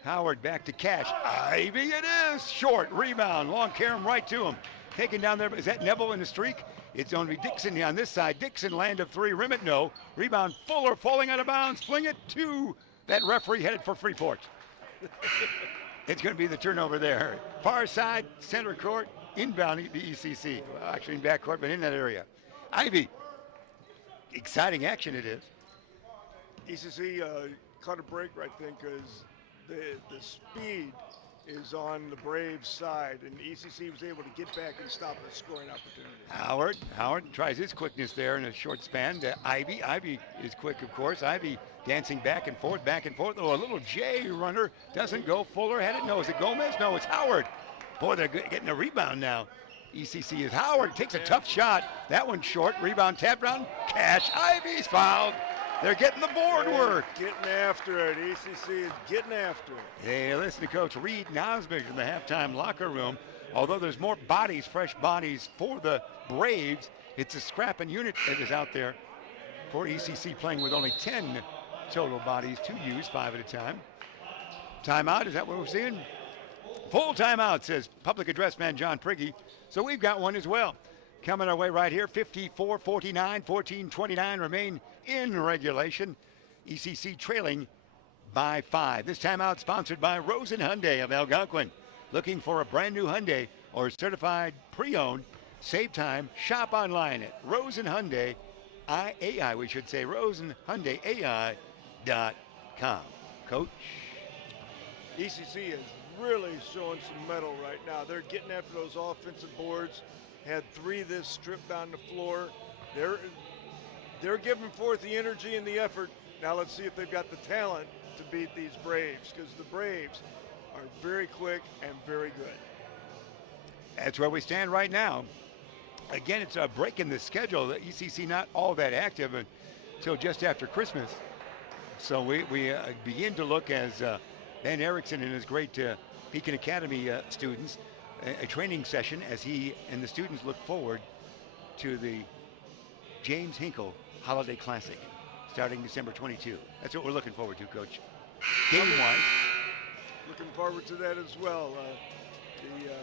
Howard back to Cash. Ivy it is. Short. Rebound. Long carom right to him. Taken down there. Is that Neville in the streak? It's going to be Dixon on this side. Dixon land of 3. Rim it, no. Rebound. Fuller falling out of bounds. Fling it to that referee headed for Freeport. It's going to be the turnover there. Far side, center court, inbound the ECC. Well, actually in backcourt, but in that area. Ivy. Exciting action it is. ECC caught a break right then because the speed is on the Braves side, and ECC was able to get back and stop the scoring opportunity. Howard tries his quickness there in a short span. Ivy is quick, of course. Ivy dancing back and forth. Oh, a little J runner doesn't go. Fuller had it. No, is it Gomez? No, it's Howard. Boy, they're getting a rebound now. ECC is Howard. Takes a tough shot. That one's short. Rebound tapped around. Cash. Ivy's fouled. They're getting the board work. Getting after it. ECC is getting after it. Hey, listen to Coach Reed Nosbig in the halftime locker room. Although there's more bodies, fresh bodies for the Braves, it's a scrapping unit that is out there for ECC, playing with only 10 total bodies to use, 5 at a time. Timeout, is that what we're seeing? Full timeout, says public address man John Prigge. So we've got one as well. Coming our way right here, 54-49, 14-29 remain in regulation. ECC trailing by 5. This timeout sponsored by Rosen Hyundai of Algonquin. Looking for a brand new Hyundai or certified pre-owned? Save time. Shop online at Rosen Hyundai, AI, we should say, RosenHyundaiAI.com. Coach? ECC is really showing some mettle right now. They're getting after those offensive boards. Had 3 this strip down the floor. They're giving forth the energy and the effort. Now let's see if they've got the talent to beat these Braves, because the Braves are very quick and very good. That's where we stand right now. Again, it's a break in the schedule. The ECC not all that active until just after Christmas. So we begin to look, as Ben Erickson and his great Beacon Academy students, a training session as he and the students look forward to the James Hinkle Holiday Classic starting December 22. That's what we're looking forward to, Coach. Game-wise. Looking forward to that as well. The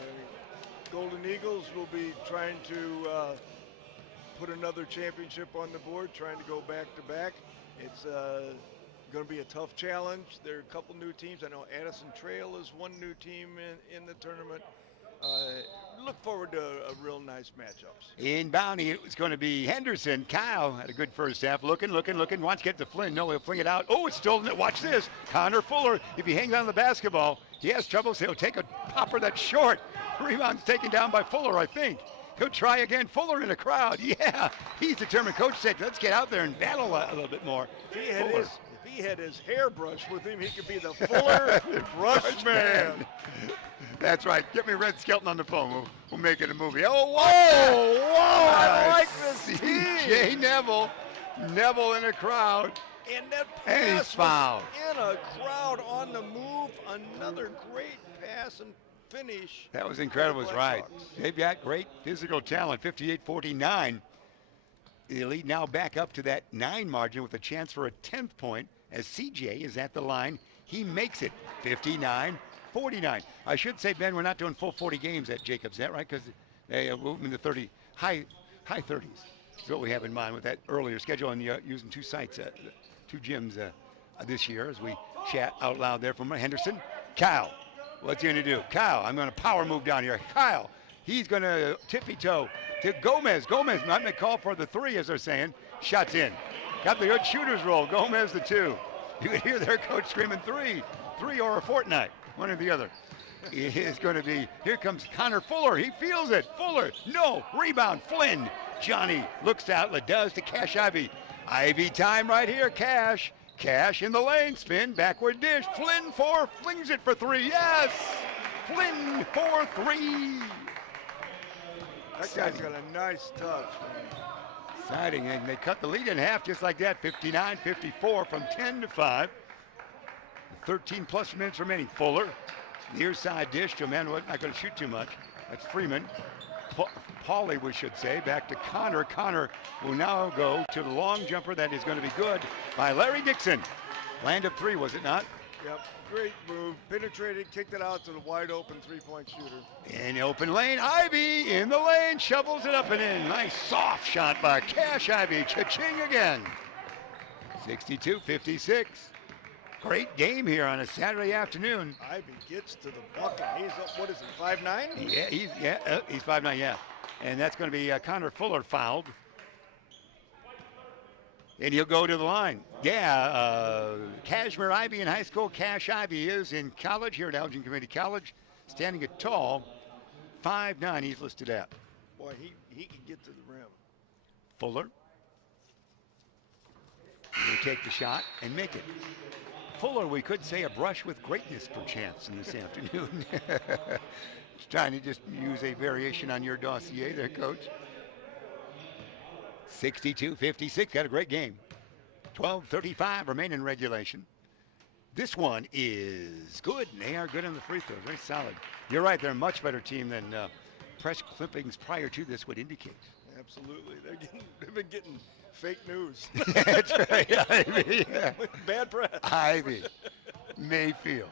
Golden Eagles will be trying to put another championship on the board, trying to go back-to-back. It's going to be a tough challenge. There are a couple new teams. I know Addison Trail is one new team in the tournament. Look forward to a real nice matchups. Inbound, it's going to be Henderson. Kyle had a good first half. Looking. Wants to get to Flynn. No, he'll fling it out. Oh, it's still, watch this. Connor Fuller, if he hangs on the basketball, he has trouble, so he'll take a popper that's short. Rebound's taken down by Fuller, I think. He'll try again. Fuller in the crowd. Yeah, he's determined. Coach said, let's get out there and battle a little bit more. If he had his hairbrush with him, he could be the Fuller brush man. That's right. Get me Red Skelton on the phone. We'll make it a movie. Whoa! I like this. C.J. Neville in the crowd. And that And he's pass fouled. was in a crowd on the move. Another great pass and finish. That was incredible. for the Right. Blackhawks. They've got great physical talent. 58-49. The lead now back up to that 9 margin with a chance for a 10th point as C.J. is at the line. He makes it 59-49. I should say, Ben, we're not doing full 40 games at Jacobs, is that right? Because they are moving to high 30s. That's what we have in mind with that earlier schedule, and using 2 sites, 2 gyms this year as we chat out loud there from Henderson. Kyle, what's he going to do? Kyle, I'm going to power move down here. Kyle, he's going to tippy-toe to Gomez. Gomez might make call for the 3, as they're saying. Shots in. Got the good shooter's roll. Gomez the 2. You can hear their coach screaming 3 or a fortnight. One or the other. It is going to be, here comes Connor Fuller. He feels it. Fuller, no, rebound, Flynn. Johnny looks out, does to Cash Ivy. Ivy time right here, Cash. Cash in the lane, spin, backward dish. Flynn flings it for 3, yes! Flynn for 3. That guy's got a nice touch. Exciting, and they cut the lead in half just like that, 59-54 from 10-5. 13 plus minutes remaining. Fuller, near side dish to a man who's not going to shoot too much. That's Freeman. Pauly, we should say, back to Connor. Connor will now go to the long jumper that is going to be good by Larry Dixon. Land of 3, was it not? Yep, great move. Penetrated, kicked it out to the wide open 3-point shooter. In the open lane, Ivy in the lane, shovels it up and in. Nice soft shot by Cash Ivy. Cha-ching again. 62-56. Great game here on a Saturday afternoon. Ivy gets to the bucket. He's up, what is he, 5'9"? Yeah, he's 5'9", yeah. And that's going to be Connor Fuller fouled. And he'll go to the line. Yeah, Kashmir Ivy in high school. Cash Ivy is in college here at Elgin Community College. Standing at tall, 5'9", he's listed at. Boy, he can get to the rim. Fuller will take the shot and make it. Fuller, we could say, a brush with greatness perchance in this afternoon. Trying to just use a variation on your dossier there, Coach. 62-56, got a great game. 12:35 remain in regulation. This one is good, and they are good on the free throws, very solid. You're right, they're a much better team than press clippings prior to this would indicate. Absolutely, they've been getting fake news. That's right, Ivy. Yeah. Bad press. Ivy, Mayfield,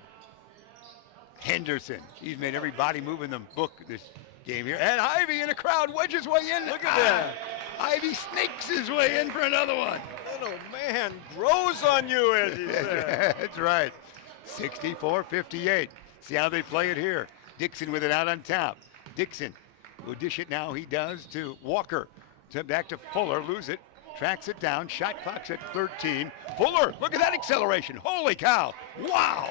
Henderson. He's made every body move in the book this game here. And Ivy in a crowd wedges way in. Look at that. Ivy snakes his way in for another one. Little man grows on you, as he said. That's right. 64-58. See how they play it here. Dixon with it out on top. Dixon will dish it now. He does to Walker. Back to Fuller. Lose it. Tracks it down. Shot clock's at 13. Fuller, look at that acceleration. Holy cow. Wow.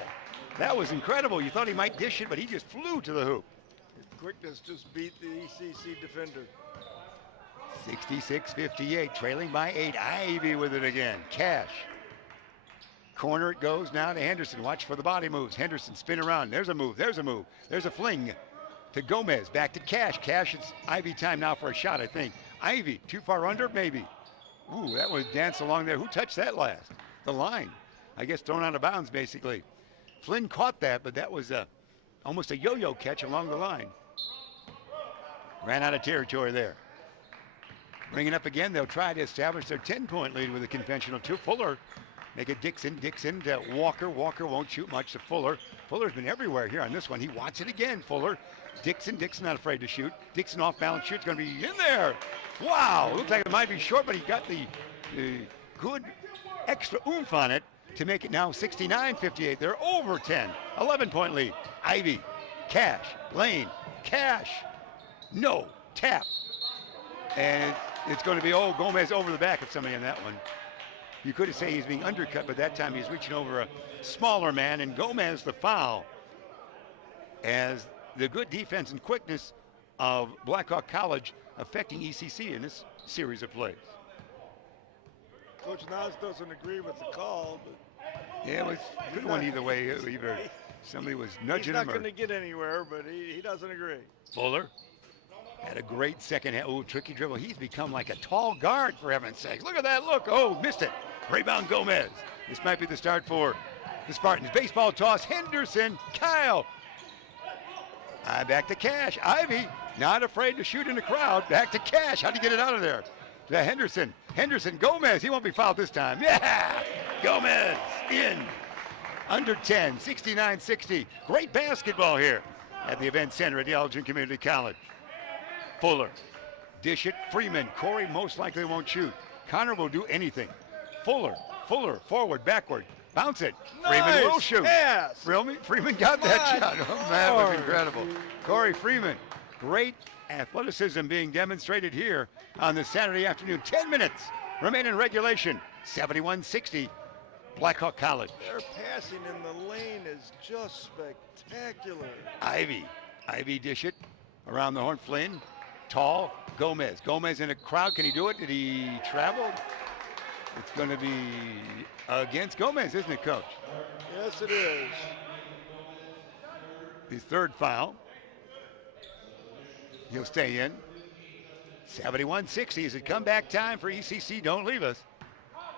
That was incredible. You thought he might dish it, but he just flew to the hoop. His quickness just beat the ECC defender. 66-58, trailing by 8. Ivy with it again. Cash. Corner it goes now to Henderson. Watch for the body moves. Henderson spin around. There's a move. There's a move. There's a fling to Gomez. Back to Cash. Cash, it's Ivy time now for a shot, I think. Ivy, too far under, maybe. Ooh, that was dance along there. Who touched that last? The line. I guess thrown out of bounds, basically. Flynn caught that, but that was almost a yo-yo catch along the line. Ran out of territory there. Bring it up again. They'll try to establish their 10-point lead with a conventional two. Fuller, make it Dixon. Dixon to Walker. Walker won't shoot much to Fuller. Fuller's been everywhere here on this one. He wants it again. Fuller. Dixon. Dixon not afraid to shoot. Dixon off balance shoot's going to be in there. Wow. Looks like it might be short, but he got the good extra oomph on it to make it now 69-58. They're over 10. 11-point lead. Ivy. Cash. Lane. Cash. No. Tap. And it's going to be, Gomez over the back of somebody on that one. You could say he's being undercut, but that time he's reaching over a smaller man, and Gomez the foul. As the good defense and quickness of Blackhawk College affecting ECC in this series of plays. Coach Nas doesn't agree with the call, but yeah, it was a good one either way. Either somebody was nudging him. He's not going to get anywhere, but he doesn't agree. Fuller had a great second half. Oh, tricky dribble. He's become like a tall guard, for heaven's sakes. Look at that look. Oh, missed it. Rebound Gomez. This might be the start for the Spartans. Baseball toss. Henderson. Kyle. Back to Cash. Ivy, not afraid to shoot in the crowd. Back to Cash. How'd he get it out of there? To Henderson. Henderson. Gomez. He won't be fouled this time. Yeah. Gomez in. Under 10. 69-60. Great basketball here at the event center at Elgin Community College. Fuller, dish it, Freeman. Corey most likely won't shoot. Connor will do anything. Fuller, forward, backward, bounce it. Nice. Freeman will shoot. Yes. Freeman got that shot. Oh, man, that was incredible. Corey Freeman, great athleticism being demonstrated here on this Saturday afternoon. 10 minutes remain in regulation. 71-60, Blackhawk College. Their passing in the lane is just spectacular. Ivy dish it around the horn. Flynn. Tall, Gomez. Gomez in a crowd. Can he do it? Did he travel? It's going to be against Gomez, isn't it, Coach? Yes, it is. His third foul. He'll stay in. 71-60. Is it comeback time for ECC? Don't leave us.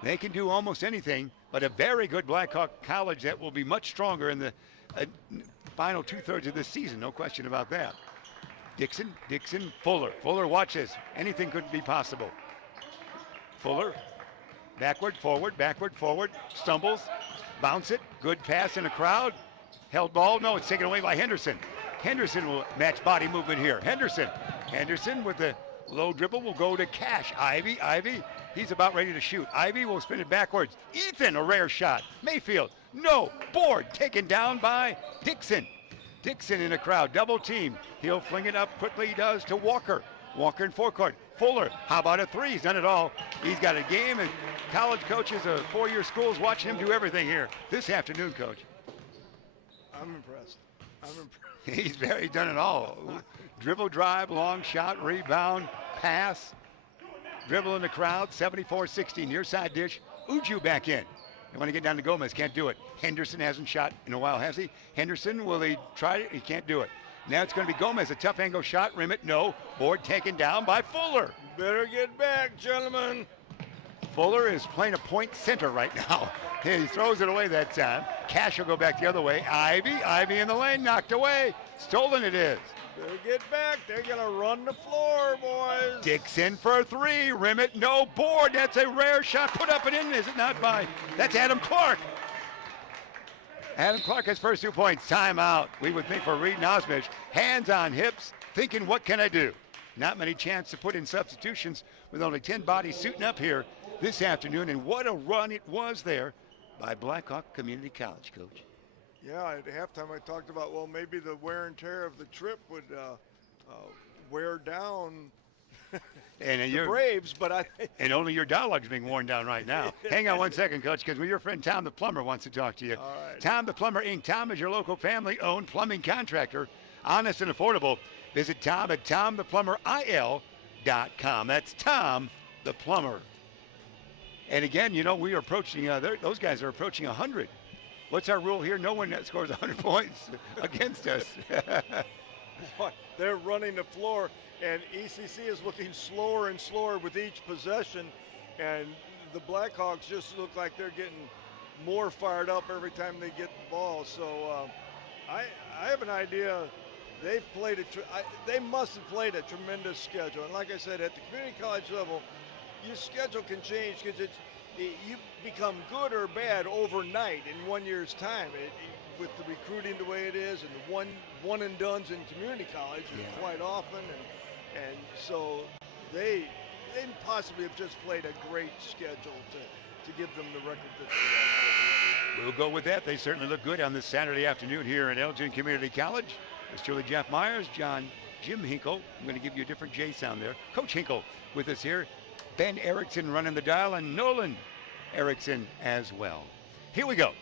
They can do almost anything, but a very good Blackhawk College that will be much stronger in the final two-thirds of this season. No question about that. Dixon, Fuller. Fuller, watch this. Anything could be possible. Fuller, backward, forward, stumbles, bounce it, good pass in a crowd. Held ball, no, it's taken away by Henderson. Henderson will match body movement here. Henderson with the low dribble will go to Cash. Ivy, he's about ready to shoot. Ivy will spin it backwards. Ethan, a rare shot. Mayfield, no, board, taken down by Dixon. Dixon in a crowd, double team. He'll fling it up quickly, he does, to Walker. Walker in forecourt. Fuller, how about a three? He's done it all. He's got a game, and college coaches of four-year schools watching him do everything here this afternoon, Coach. I'm impressed. He's done it all. Dribble, drive, long shot, rebound, pass, dribble in the crowd, 74-60, near side dish. Uju back in. They want to get down to Gomez, can't do it. Henderson hasn't shot in a while, has he? Henderson, will he try it? He can't do it. Now it's going to be Gomez, a tough angle shot, rim it, no. Board taken down by Fuller. Better get back, gentlemen. Fuller is playing a point center right now. He throws it away that time. Cash will go back the other way. Ivy in the lane, knocked away. Stolen it is. Better get back. They're going to run the floor, boys. Dixon for three. Rim it, no. Board. That's a rare shot. Put up and in. Is it not by? That's Adam Clark. Adam Clark has first 2 points. Timeout. We would think for Reed Nosmich. Hands on hips, thinking, what can I do? Not many chances to put in substitutions with only 10 bodies suiting up here this afternoon. And what a run it was there by Blackhawk Community College, Coach. Yeah, at halftime I talked about, well, maybe the wear and tear of the trip would wear down and the Braves, but and only your dollar's being worn down right now. Hang on 1 second, Coach, because your friend Tom the Plumber wants to talk to you. All right. Tom the Plumber, Inc. Tom is your local family-owned plumbing contractor, honest and affordable. Visit Tom at TomThePlumberIL.com. That's Tom the Plumber. And again, you know, we are approaching, those guys are approaching 100. What's our rule here? No one that scores 100 points against us. They're running the floor, and ECC is looking slower and slower with each possession, and the Blackhawks just look like they're getting more fired up every time they get the ball. So I have an idea. They must have played a tremendous schedule, and like I said, at the community college level, your schedule can change because you become good or bad overnight in 1 year's time. With the recruiting the way it is, and the one and dones in community college quite often, and so they possibly have just played a great schedule to give them the record that they have. We'll go with that. They certainly look good on this Saturday afternoon here at Elgin Community College. It's truly Jeff Myers, Jim Hinkle. I'm going to give you a different J sound there. Coach Hinkle with us here. Ben Erickson running the dial, and Nolan Erickson as well. Here we go.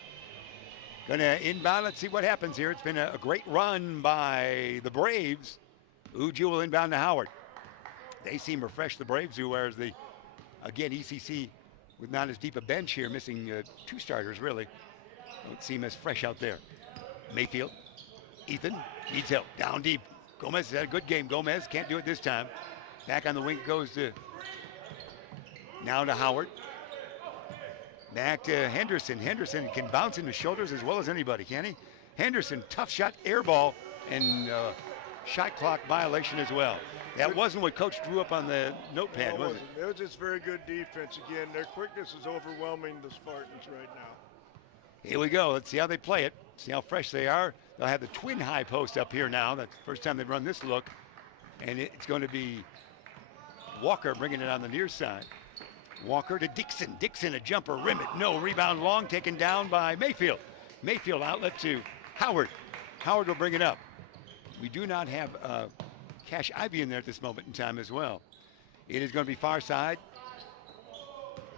Going to inbound. Let's see what happens here. It's been a great run by the Braves. Uju will inbound to Howard. They seem refreshed, the Braves do, whereas again, ECC with not as deep a bench here, missing two starters really. Don't seem as fresh out there. Mayfield, Ethan needs help. Down deep. Gomez has had a good game. Gomez can't do it this time. Back on the wing goes now to Howard. Back to Henderson. Henderson can bounce into shoulders as well as anybody, can he? Henderson, tough shot, air ball, and shot clock violation as well. That wasn't what Coach drew up on the notepad, was it? It was just very good defense. Again, their quickness is overwhelming the Spartans right now. Here we go. Let's see how they play it. See how fresh they are. They'll have the twin high post up here now. That's the first time they've run this look. And it's going to be Walker bringing it on the near side. Walker to Dixon. Dixon, a jumper, rim it. No, rebound long, taken down by Mayfield. Mayfield outlet to Howard. Howard will bring it up. We do not have Cash Ivy in there at this moment in time as well. It is going to be far side.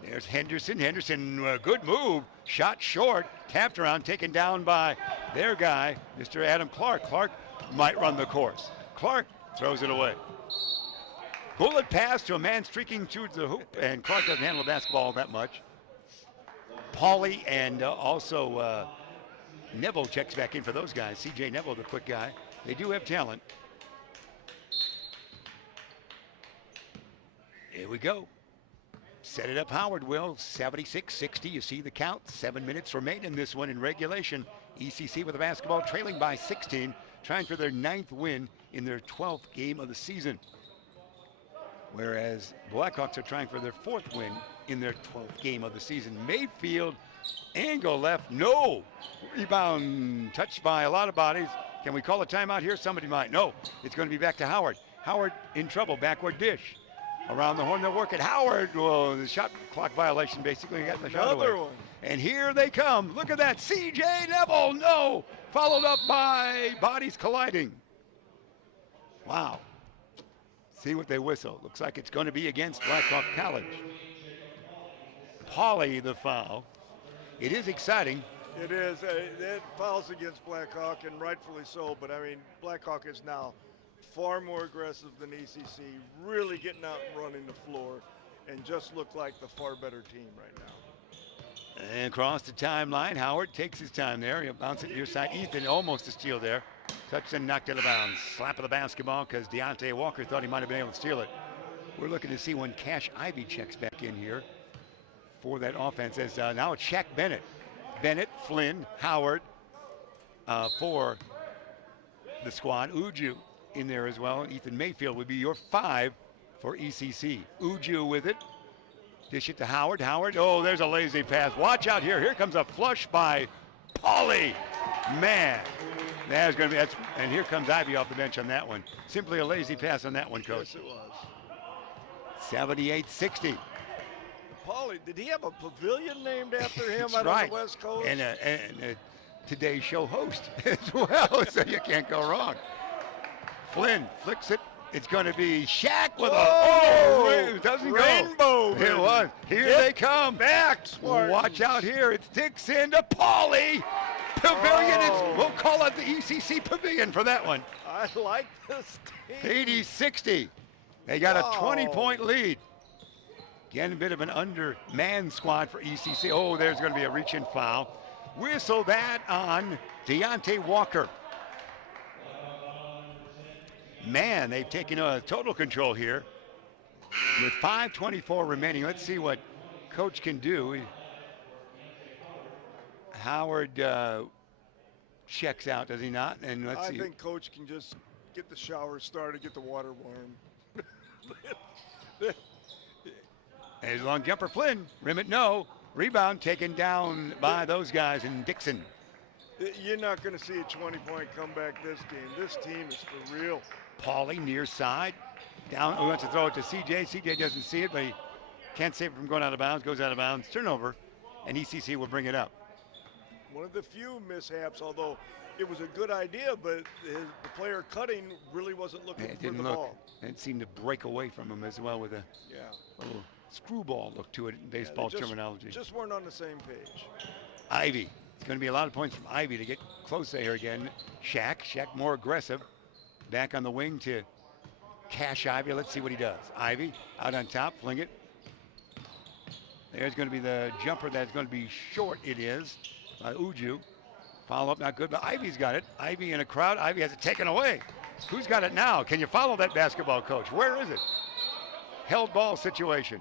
There's Henderson. Henderson, good move. Shot short, tapped around, taken down by their guy, Mr. Adam Clark. Clark might run the course. Clark throws it away. Bullet pass to a man streaking to the hoop, and Clark doesn't handle the basketball that much. Pauly and also Neville checks back in for those guys. C.J. Neville, the quick guy. They do have talent. Here we go. Set it up, Howard will. 76-60. You see the count. 7 minutes remain in this one in regulation. ECC with the basketball trailing by 16, trying for their 9th win in their 12th game of the season. Whereas Blackhawks are trying for their 4th win in their 12th game of the season. Mayfield, angle left, no. Rebound touched by a lot of bodies. Can we call a timeout here? Somebody might. No, it's going to be back to Howard. Howard in trouble, backward dish. Around the horn, they'll work it. Howard, well, the shot clock violation basically got the shot away. Another one. And here they come. Look at that, C.J. Neville, no. Followed up by bodies colliding. Wow. See what they whistle. Looks like it's going to be against Blackhawk College. Pauly the foul. It is exciting. It is. It fouls against Blackhawk, and rightfully so. But, I mean, Blackhawk is now far more aggressive than ECC, really getting out and running the floor, and just look like the far better team right now. And across the timeline, Howard takes his time there. He'll bounce it near side. Ethan almost a steal there. Touched and knocked out of bounds. Slap of the basketball because Deontay Walker thought he might have been able to steal it. We're looking to see when Cash Ivy checks back in here for that offense. As now it's Shaq Bennett. Bennett, Flynn, Howard for the squad. Uju in there as well. Ethan Mayfield would be your 5 for ECC. Uju with it. Dish it to Howard. Howard, oh, there's a lazy pass. Watch out here. Here comes a flush by Pauly. Man, that's going to be, and here comes Ivy off the bench on that one. Simply a lazy pass on that one, Coach. Yes, it was. 78-60. Pauly, did he have a pavilion named after him That's out right. on the West Coast? And a Today's Show host as well, so you can't go wrong. Flynn flicks it. It's going to be Shaq with it doesn't rainbow, go. It was. Here they come. Back, Spartans. Watch out here. It's Dixon to Pauly. Pavilion. We'll call it the ECC Pavilion for that one. I like this team. 80-60. They got a 20-point lead. Again, a bit of an undermanned squad for ECC. Oh, there's going to be a reach-in foul. Whistle that on Deontay Walker. Man, they've taken total control here. With 5:24 remaining, let's see what Coach can do. Howard checks out, does he not? And let's see. I think Coach can just get the shower started, get the water warm. There's a long jumper, Flynn. Rim it, no. Rebound taken down by those guys in Dixon. You're not going to see a 20-point comeback this game. This team is for real. Pauly near side. Down, he wants to throw it to CJ. CJ doesn't see it, but he can't save it from going out of bounds. Goes out of bounds. Turnover, and ECC will bring it up. One of the few mishaps, although it was a good idea, but the player cutting really wasn't looking for the ball. It seemed to break away from him as well with a little screwball look to it in baseball terminology. Just weren't on the same page. Ivy. It's going to be a lot of points from Ivy to get close there again. Shaq more aggressive. Back on the wing to Cash Ivy. Let's see what he does. Ivy out on top, fling it. There's going to be the jumper that's going to be short. It is by Uju. Follow up, not good, but Ivy's got it. Ivy in a crowd. Ivy has it taken away. Who's got it now? Can you follow that basketball, Coach? Where is it? Held ball situation.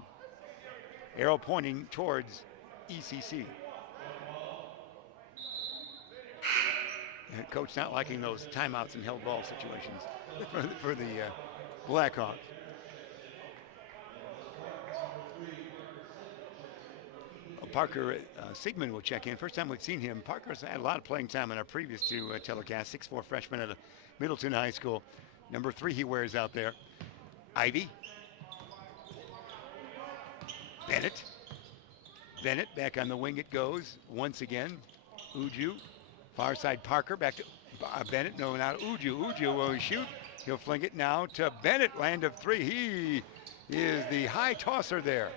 Arrow pointing towards ECC. Coach not liking those timeouts and held ball situations for the Blackhawks. Parker Sigmund will check in. First time we've seen him. Parker's had a lot of playing time in our previous two telecasts. 6'4" freshman at Middleton High School. Number 3 he wears out there. Ivy. Bennett back on the wing it goes once again. Uju. Far side Parker back to Bennett. No, not Uju. Uju will shoot. He'll fling it now to Bennett. Land of 3. He is the high tosser there.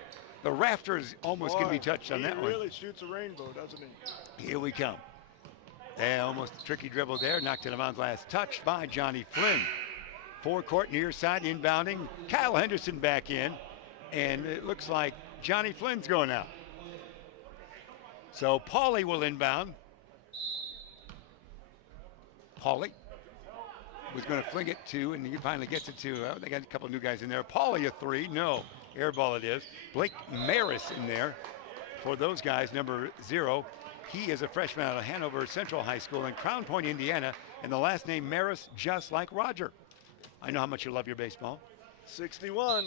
The rafters almost can be touched on that one. He really shoots a rainbow, doesn't he? Here we come. Almost a tricky dribble there. Knocked it around last. Touched by Johnny Flynn. Forecourt near side inbounding. Kyle Henderson back in. And it looks like Johnny Flynn's going out. So Pauly will inbound. Pauly was going to fling it to, and he finally gets it to, they got a couple new guys in there. Pauly a 3, no. Air ball it is. Blake Maris in there for those guys, number 0. He is a freshman out of Hanover Central High School in Crown Point, Indiana, and the last name Maris, just like Roger. I know how much you love your baseball. 61.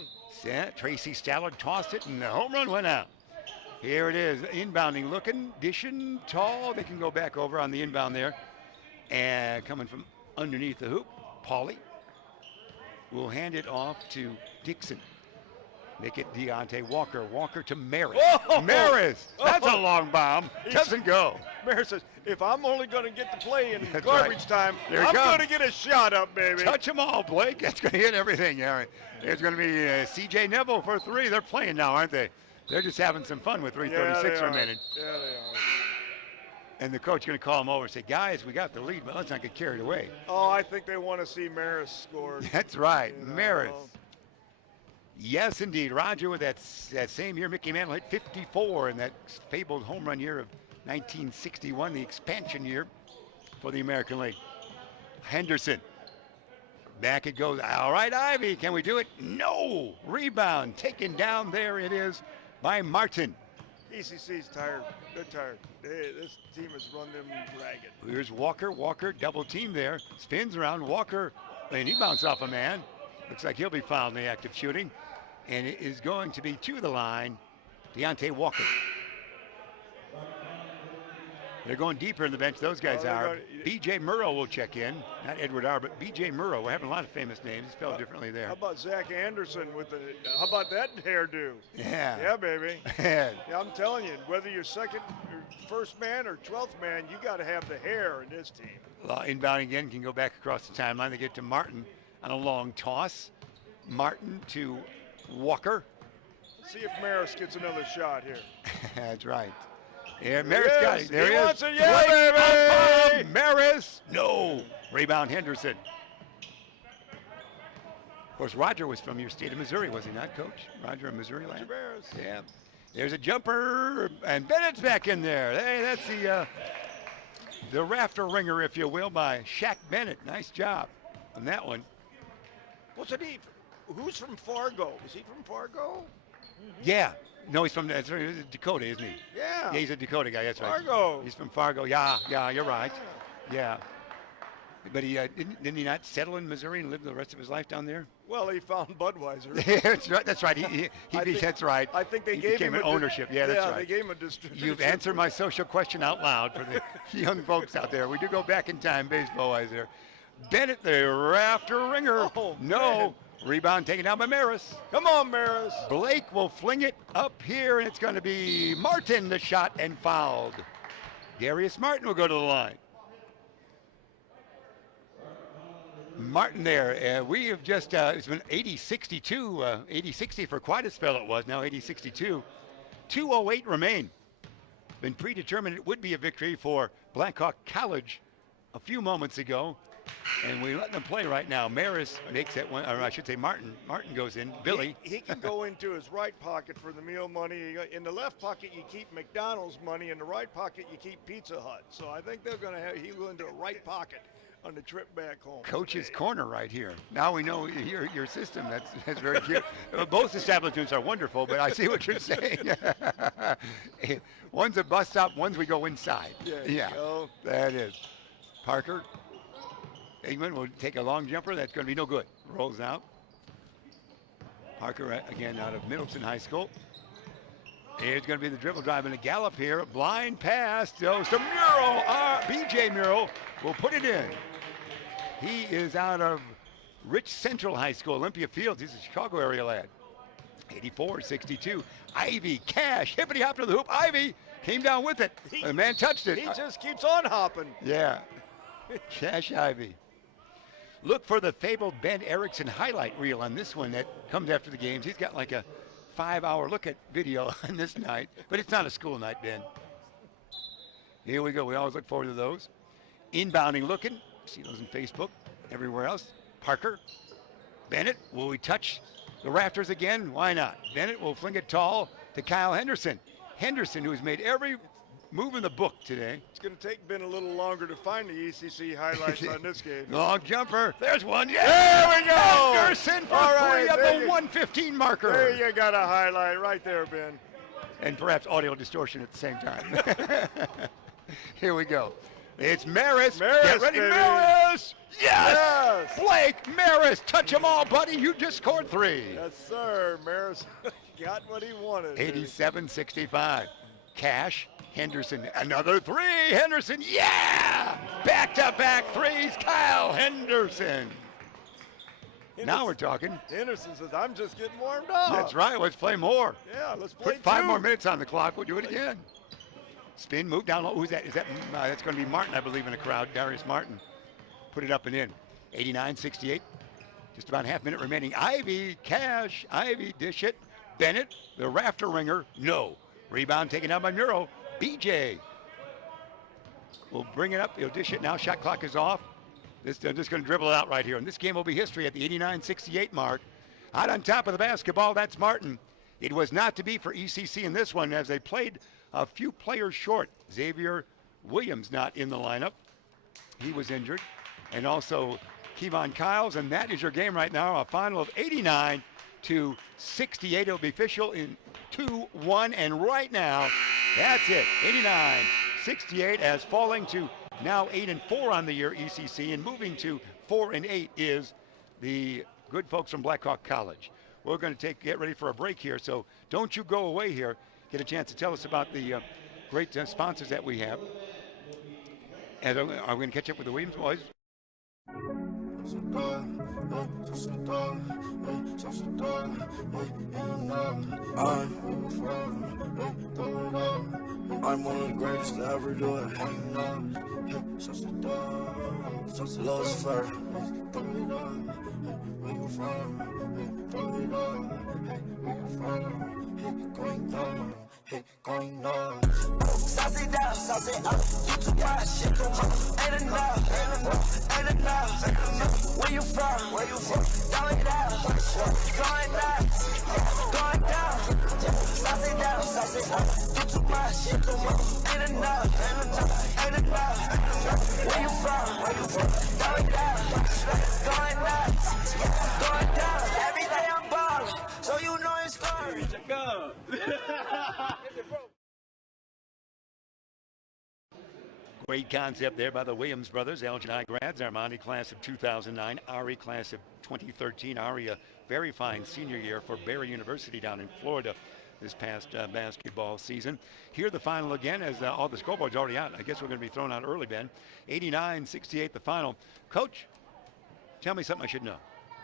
Tracy Stallard tossed it, and the home run went out. Here it is, inbounding, looking, dishing, tall. They can go back over on the inbound there. And coming from underneath the hoop, Pauly will hand it off to Dixon. Make it Deontay Walker. Walker to Maris. Whoa! Maris! That's a Oh! long bomb. Doesn't go. Mayor says, if I'm only going to get to play in That's garbage right. time, There he I'm comes. going to get a shot up, baby. Touch them all, Blake. That's going to hit everything, Aaron. There's going to be C.J. Neville for 3. They're playing now, aren't they? They're just having some fun with 3:36 remaining. Yeah, they are. And the coach going to call them over and say, guys, we got the lead, but let's not get carried away. Oh, I think they want to see Maris score. That's right, You know. Maris. Yes, indeed. Roger with that same year, Mickey Mantle hit 54 in that fabled home run year of 1961, the expansion year for the American League. Henderson. Back it goes. All right, Ivy, can we do it? No. Rebound taken down. There it is by Martin. ECC's tired. They're tired. This team has run them ragged. Here's Walker. Walker double team there. Spins around. Walker, and he bounced off a man. Looks like he'll be fouled in the act of shooting. And it is going to be to the line, Deontay Walker. They're going deeper in the bench, those guys are. B.J. Murrow will check in. Not Edward R., but B.J. Murrow. We're having a lot of famous names spelled differently there. How about Zach Anderson with the, how about that hairdo? Yeah. Yeah, baby. Yeah. Yeah, I'm telling you, whether you're second or first man or 12th man, you got to have the hair in this team. Inbound again, can go back across the timeline. They get to Martin on a long toss. Martin to Walker. See if Maris gets another shot here. That's right. Yeah, Maris got it. There he he is. wants it. Yeah, Blake, baby! Maris. No. Rebound Henderson. Of course, Roger was from your state of Missouri, was he not, Coach? Roger in Missouri land? Maris. Yeah. There's a jumper, and Bennett's back in there. Hey, that's the rafter ringer, if you will, by Shaq Bennett. Nice job on that one. Wasn't he? Who's from Fargo? Was he from Fargo? Yeah. No, he's from Dakota, isn't he? Yeah. Yeah, he's a Dakota guy. That's right. Fargo. He's from Fargo. Yeah, you're right. Yeah. But he didn't he not settle in Missouri and live the rest of his life down there? Well, he found Budweiser. That's right. That's right. I think they he gave became him an ownership. Yeah, that's right. they gave him a distribution. You've answered my social question out loud for the young folks out there. We do go back in time, baseball-wise there. Bennett, the rafter ringer. Oh, no. man. Rebound taken down by Maris. Come on, Maris. Blake will fling it up here, and it's going to be Martin, the shot, and fouled. Darius Martin will go to the line. Martin there. We have just, it's been 80-62, 80-60 for quite a spell it was, now 80-62. 2:08 remain. Been predetermined it would be a victory for Blackhawk College a few moments ago. And we let them play right now. Maris makes that one, or I should say Martin. Martin goes in. Billy. He can go into his right pocket for the meal money. In the left pocket, you keep McDonald's money. In the right pocket, you keep Pizza Hut. So I think they're going to have, he'll go into a right pocket on the trip back home. Coach's corner right here. Now we know your system. That's very cute. Both establishments are wonderful, but I see what you're saying. One's a bus stop, one's we go inside. Yeah. Go. That is. Parker. Eggman will take a long jumper. That's going to be no good. Rolls out. Parker, again, out of Middleton High School. Here's going to be the dribble drive and a gallop here. Blind pass goes to Murrow. B.J. Murrow will put it in. He is out of Rich Central High School, Olympia Fields. He's a Chicago area lad. 84-62. Ivy, Cash, hippity hop to the hoop. Ivy came down with it. The man touched it. He just keeps on hopping. Yeah. Cash Ivy. Look for the fabled Ben Erickson highlight reel on this one that comes after the games. He's got like a 5-hour look at video on this night, but it's not a school night, Ben. Here we go. We always look forward to those. Inbounding looking. See those in Facebook, everywhere else. Parker. Bennett. Will we touch the rafters again? Why not? Bennett will fling it tall to Kyle Henderson. Henderson, who has made every move in the book today. It's going to take Ben a little longer to find the ECC highlights on this game. Long jumper. There's one. Yeah. There we go. Henderson for All three right, of there the you- 115 marker. There you got a highlight right there, Ben. And perhaps audio distortion at the same time. Here we go. It's Maris. Maris, Get ready, baby. Maris. Yes. Yes. Blake Maris. Touch them all, buddy. You just scored 3. Yes, sir. Maris got what he wanted. 87-65. Cash. Henderson. Another 3. Henderson. Yeah. Back-to-back threes. Kyle Henderson. Now we're talking. Henderson says, I'm just getting warmed up. That's right. Let's play more. Yeah, let's play Put 5 two. more minutes on the clock. We'll do it again. Spin, move down low. Who's that? Is that? That's going to be Martin, I believe, in the crowd. Darius Martin. Put it up and in. 89-68. Just about a half minute remaining. Ivy, Cash. Ivy, dish it. Bennett, the rafter ringer. No. Rebound taken down by Muro. BJ. We'll bring it up. He'll dish it now. Shot clock is off. They're just going to dribble it out right here. And this game will be history at the 89-68 mark. Out on top of the basketball, that's Martin. It was not to be for ECC in this one as they played a few players short. Xavier Williams not in the lineup. He was injured. And also Kevon Kyles. And that is your game right now. A final of 89-68. It'll be official in 2-1. And right now, that's it. 89-68 as falling to now 8-4 on the year ECC, and moving to 4-8 is the good folks from Blackhawk College. We're going to get ready for a break here, so don't you go away here. Get a chance to tell us about the great sponsors that we have. And are we going to catch up with the Williams boys? I'm one of the greatest to ever do it. Lost fur. Going on. Sauce it down, sauce it up. You too much, shit too much. Ain't enough. Where you from? Down it out. Going nuts. Going down. Sauce it down, sauce it up. You too much, shit too much. Ain't enough. Where you from? Down it out. Going nuts. Going down. Every day I'm ballin', so you know it's going. Check out. Great concept there by the Williams brothers, Elgin High grads, Armani class of 2009, Ari class of 2013. Ari, a very fine senior year for Barry University down in Florida this past basketball season. Here the final again, as all the scoreboards already out. I guess we're going to be thrown out early, Ben. 89-68 the final. Coach, tell me something I should know.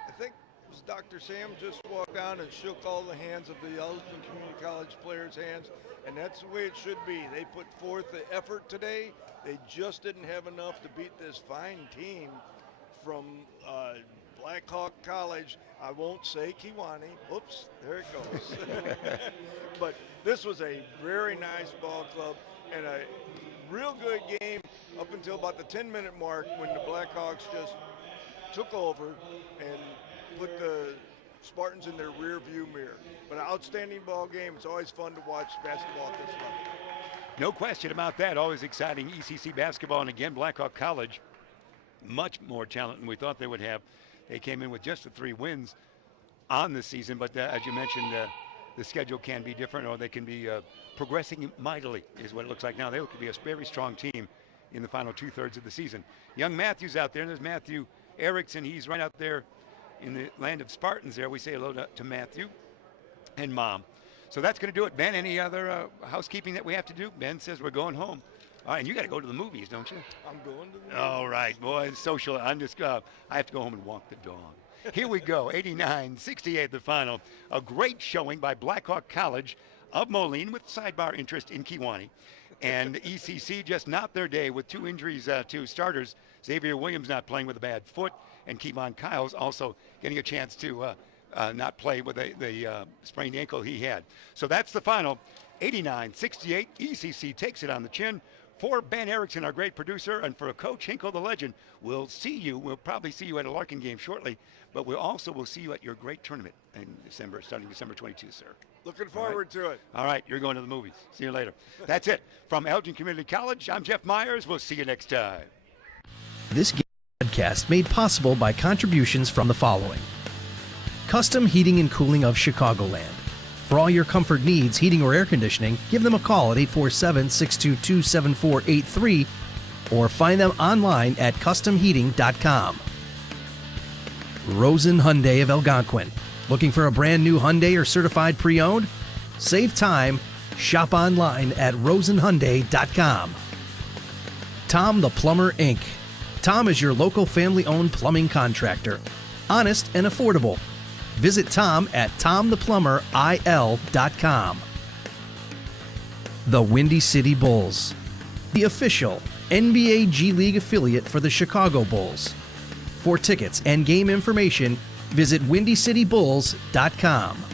I think it was Dr. Sam just walked down and shook all the hands of the Elgin Community College players' hands, and that's the way it should be. They put forth the effort today. They just didn't have enough to beat this fine team from Blackhawk College. I won't say Kewanee. Oops, there it goes. But this was a very nice ball club and a real good game up until about the 10-minute mark when the Blackhawks just took over and put the Spartans in their rear view mirror. But an outstanding ball game. It's always fun to watch basketball at this level. No question about that. Always exciting ECC basketball. And again, Blackhawk College, much more talent than we thought they would have. They came in with just the 3 wins on the season. But as you mentioned, the schedule can be different, or they can be progressing mightily is what it looks like now. They could be a very strong team in the final 2/3 of the season. Young Matthews out there. And there's Matthew Erickson. He's right out there in the land of Spartans there. We say hello to Matthew and Mom. So that's going to do it. Ben, any other housekeeping that we have to do? Ben says we're going home. All right, and you got to go to the movies, don't you? I'm going to the movies. All right, boys. Social. I have to go home and walk the dog. Here we go. 89-68 the final. A great showing by Blackhawk College of Moline with sidebar interest in Kewanee. And ECC just not their day with 2 injuries to starters. Xavier Williams not playing with a bad foot, and Kevon Kyles also getting a chance to not play with the sprained ankle he had. So that's the final. 89-68. ECC takes it on the chin. For Ben Erickson, our great producer, and for Coach Hinkle, the legend, we'll probably see you at a Larkin game shortly, but we'll see you at your great tournament in December, starting December 22, sir. Looking forward to it. All right, you're going to the movies. See you later. That's it. From Elgin Community College, I'm Jeff Myers. We'll see you next time. This podcast made possible by contributions from the following: Custom Heating and Cooling of Chicagoland. For all your comfort needs, heating or air conditioning, give them a call at 847-622-7483 or find them online at customheating.com. Rosen Hyundai of Algonquin. Looking for a brand new Hyundai or certified pre-owned? Save time. Shop online at rosenhyundai.com. Tom the Plumber, Inc. Tom is your local family-owned plumbing contractor. honest and affordable. Visit Tom at tomtheplumberil.com. The Windy City Bulls, the official NBA G League affiliate for the Chicago Bulls. For tickets and game information, visit windycitybulls.com.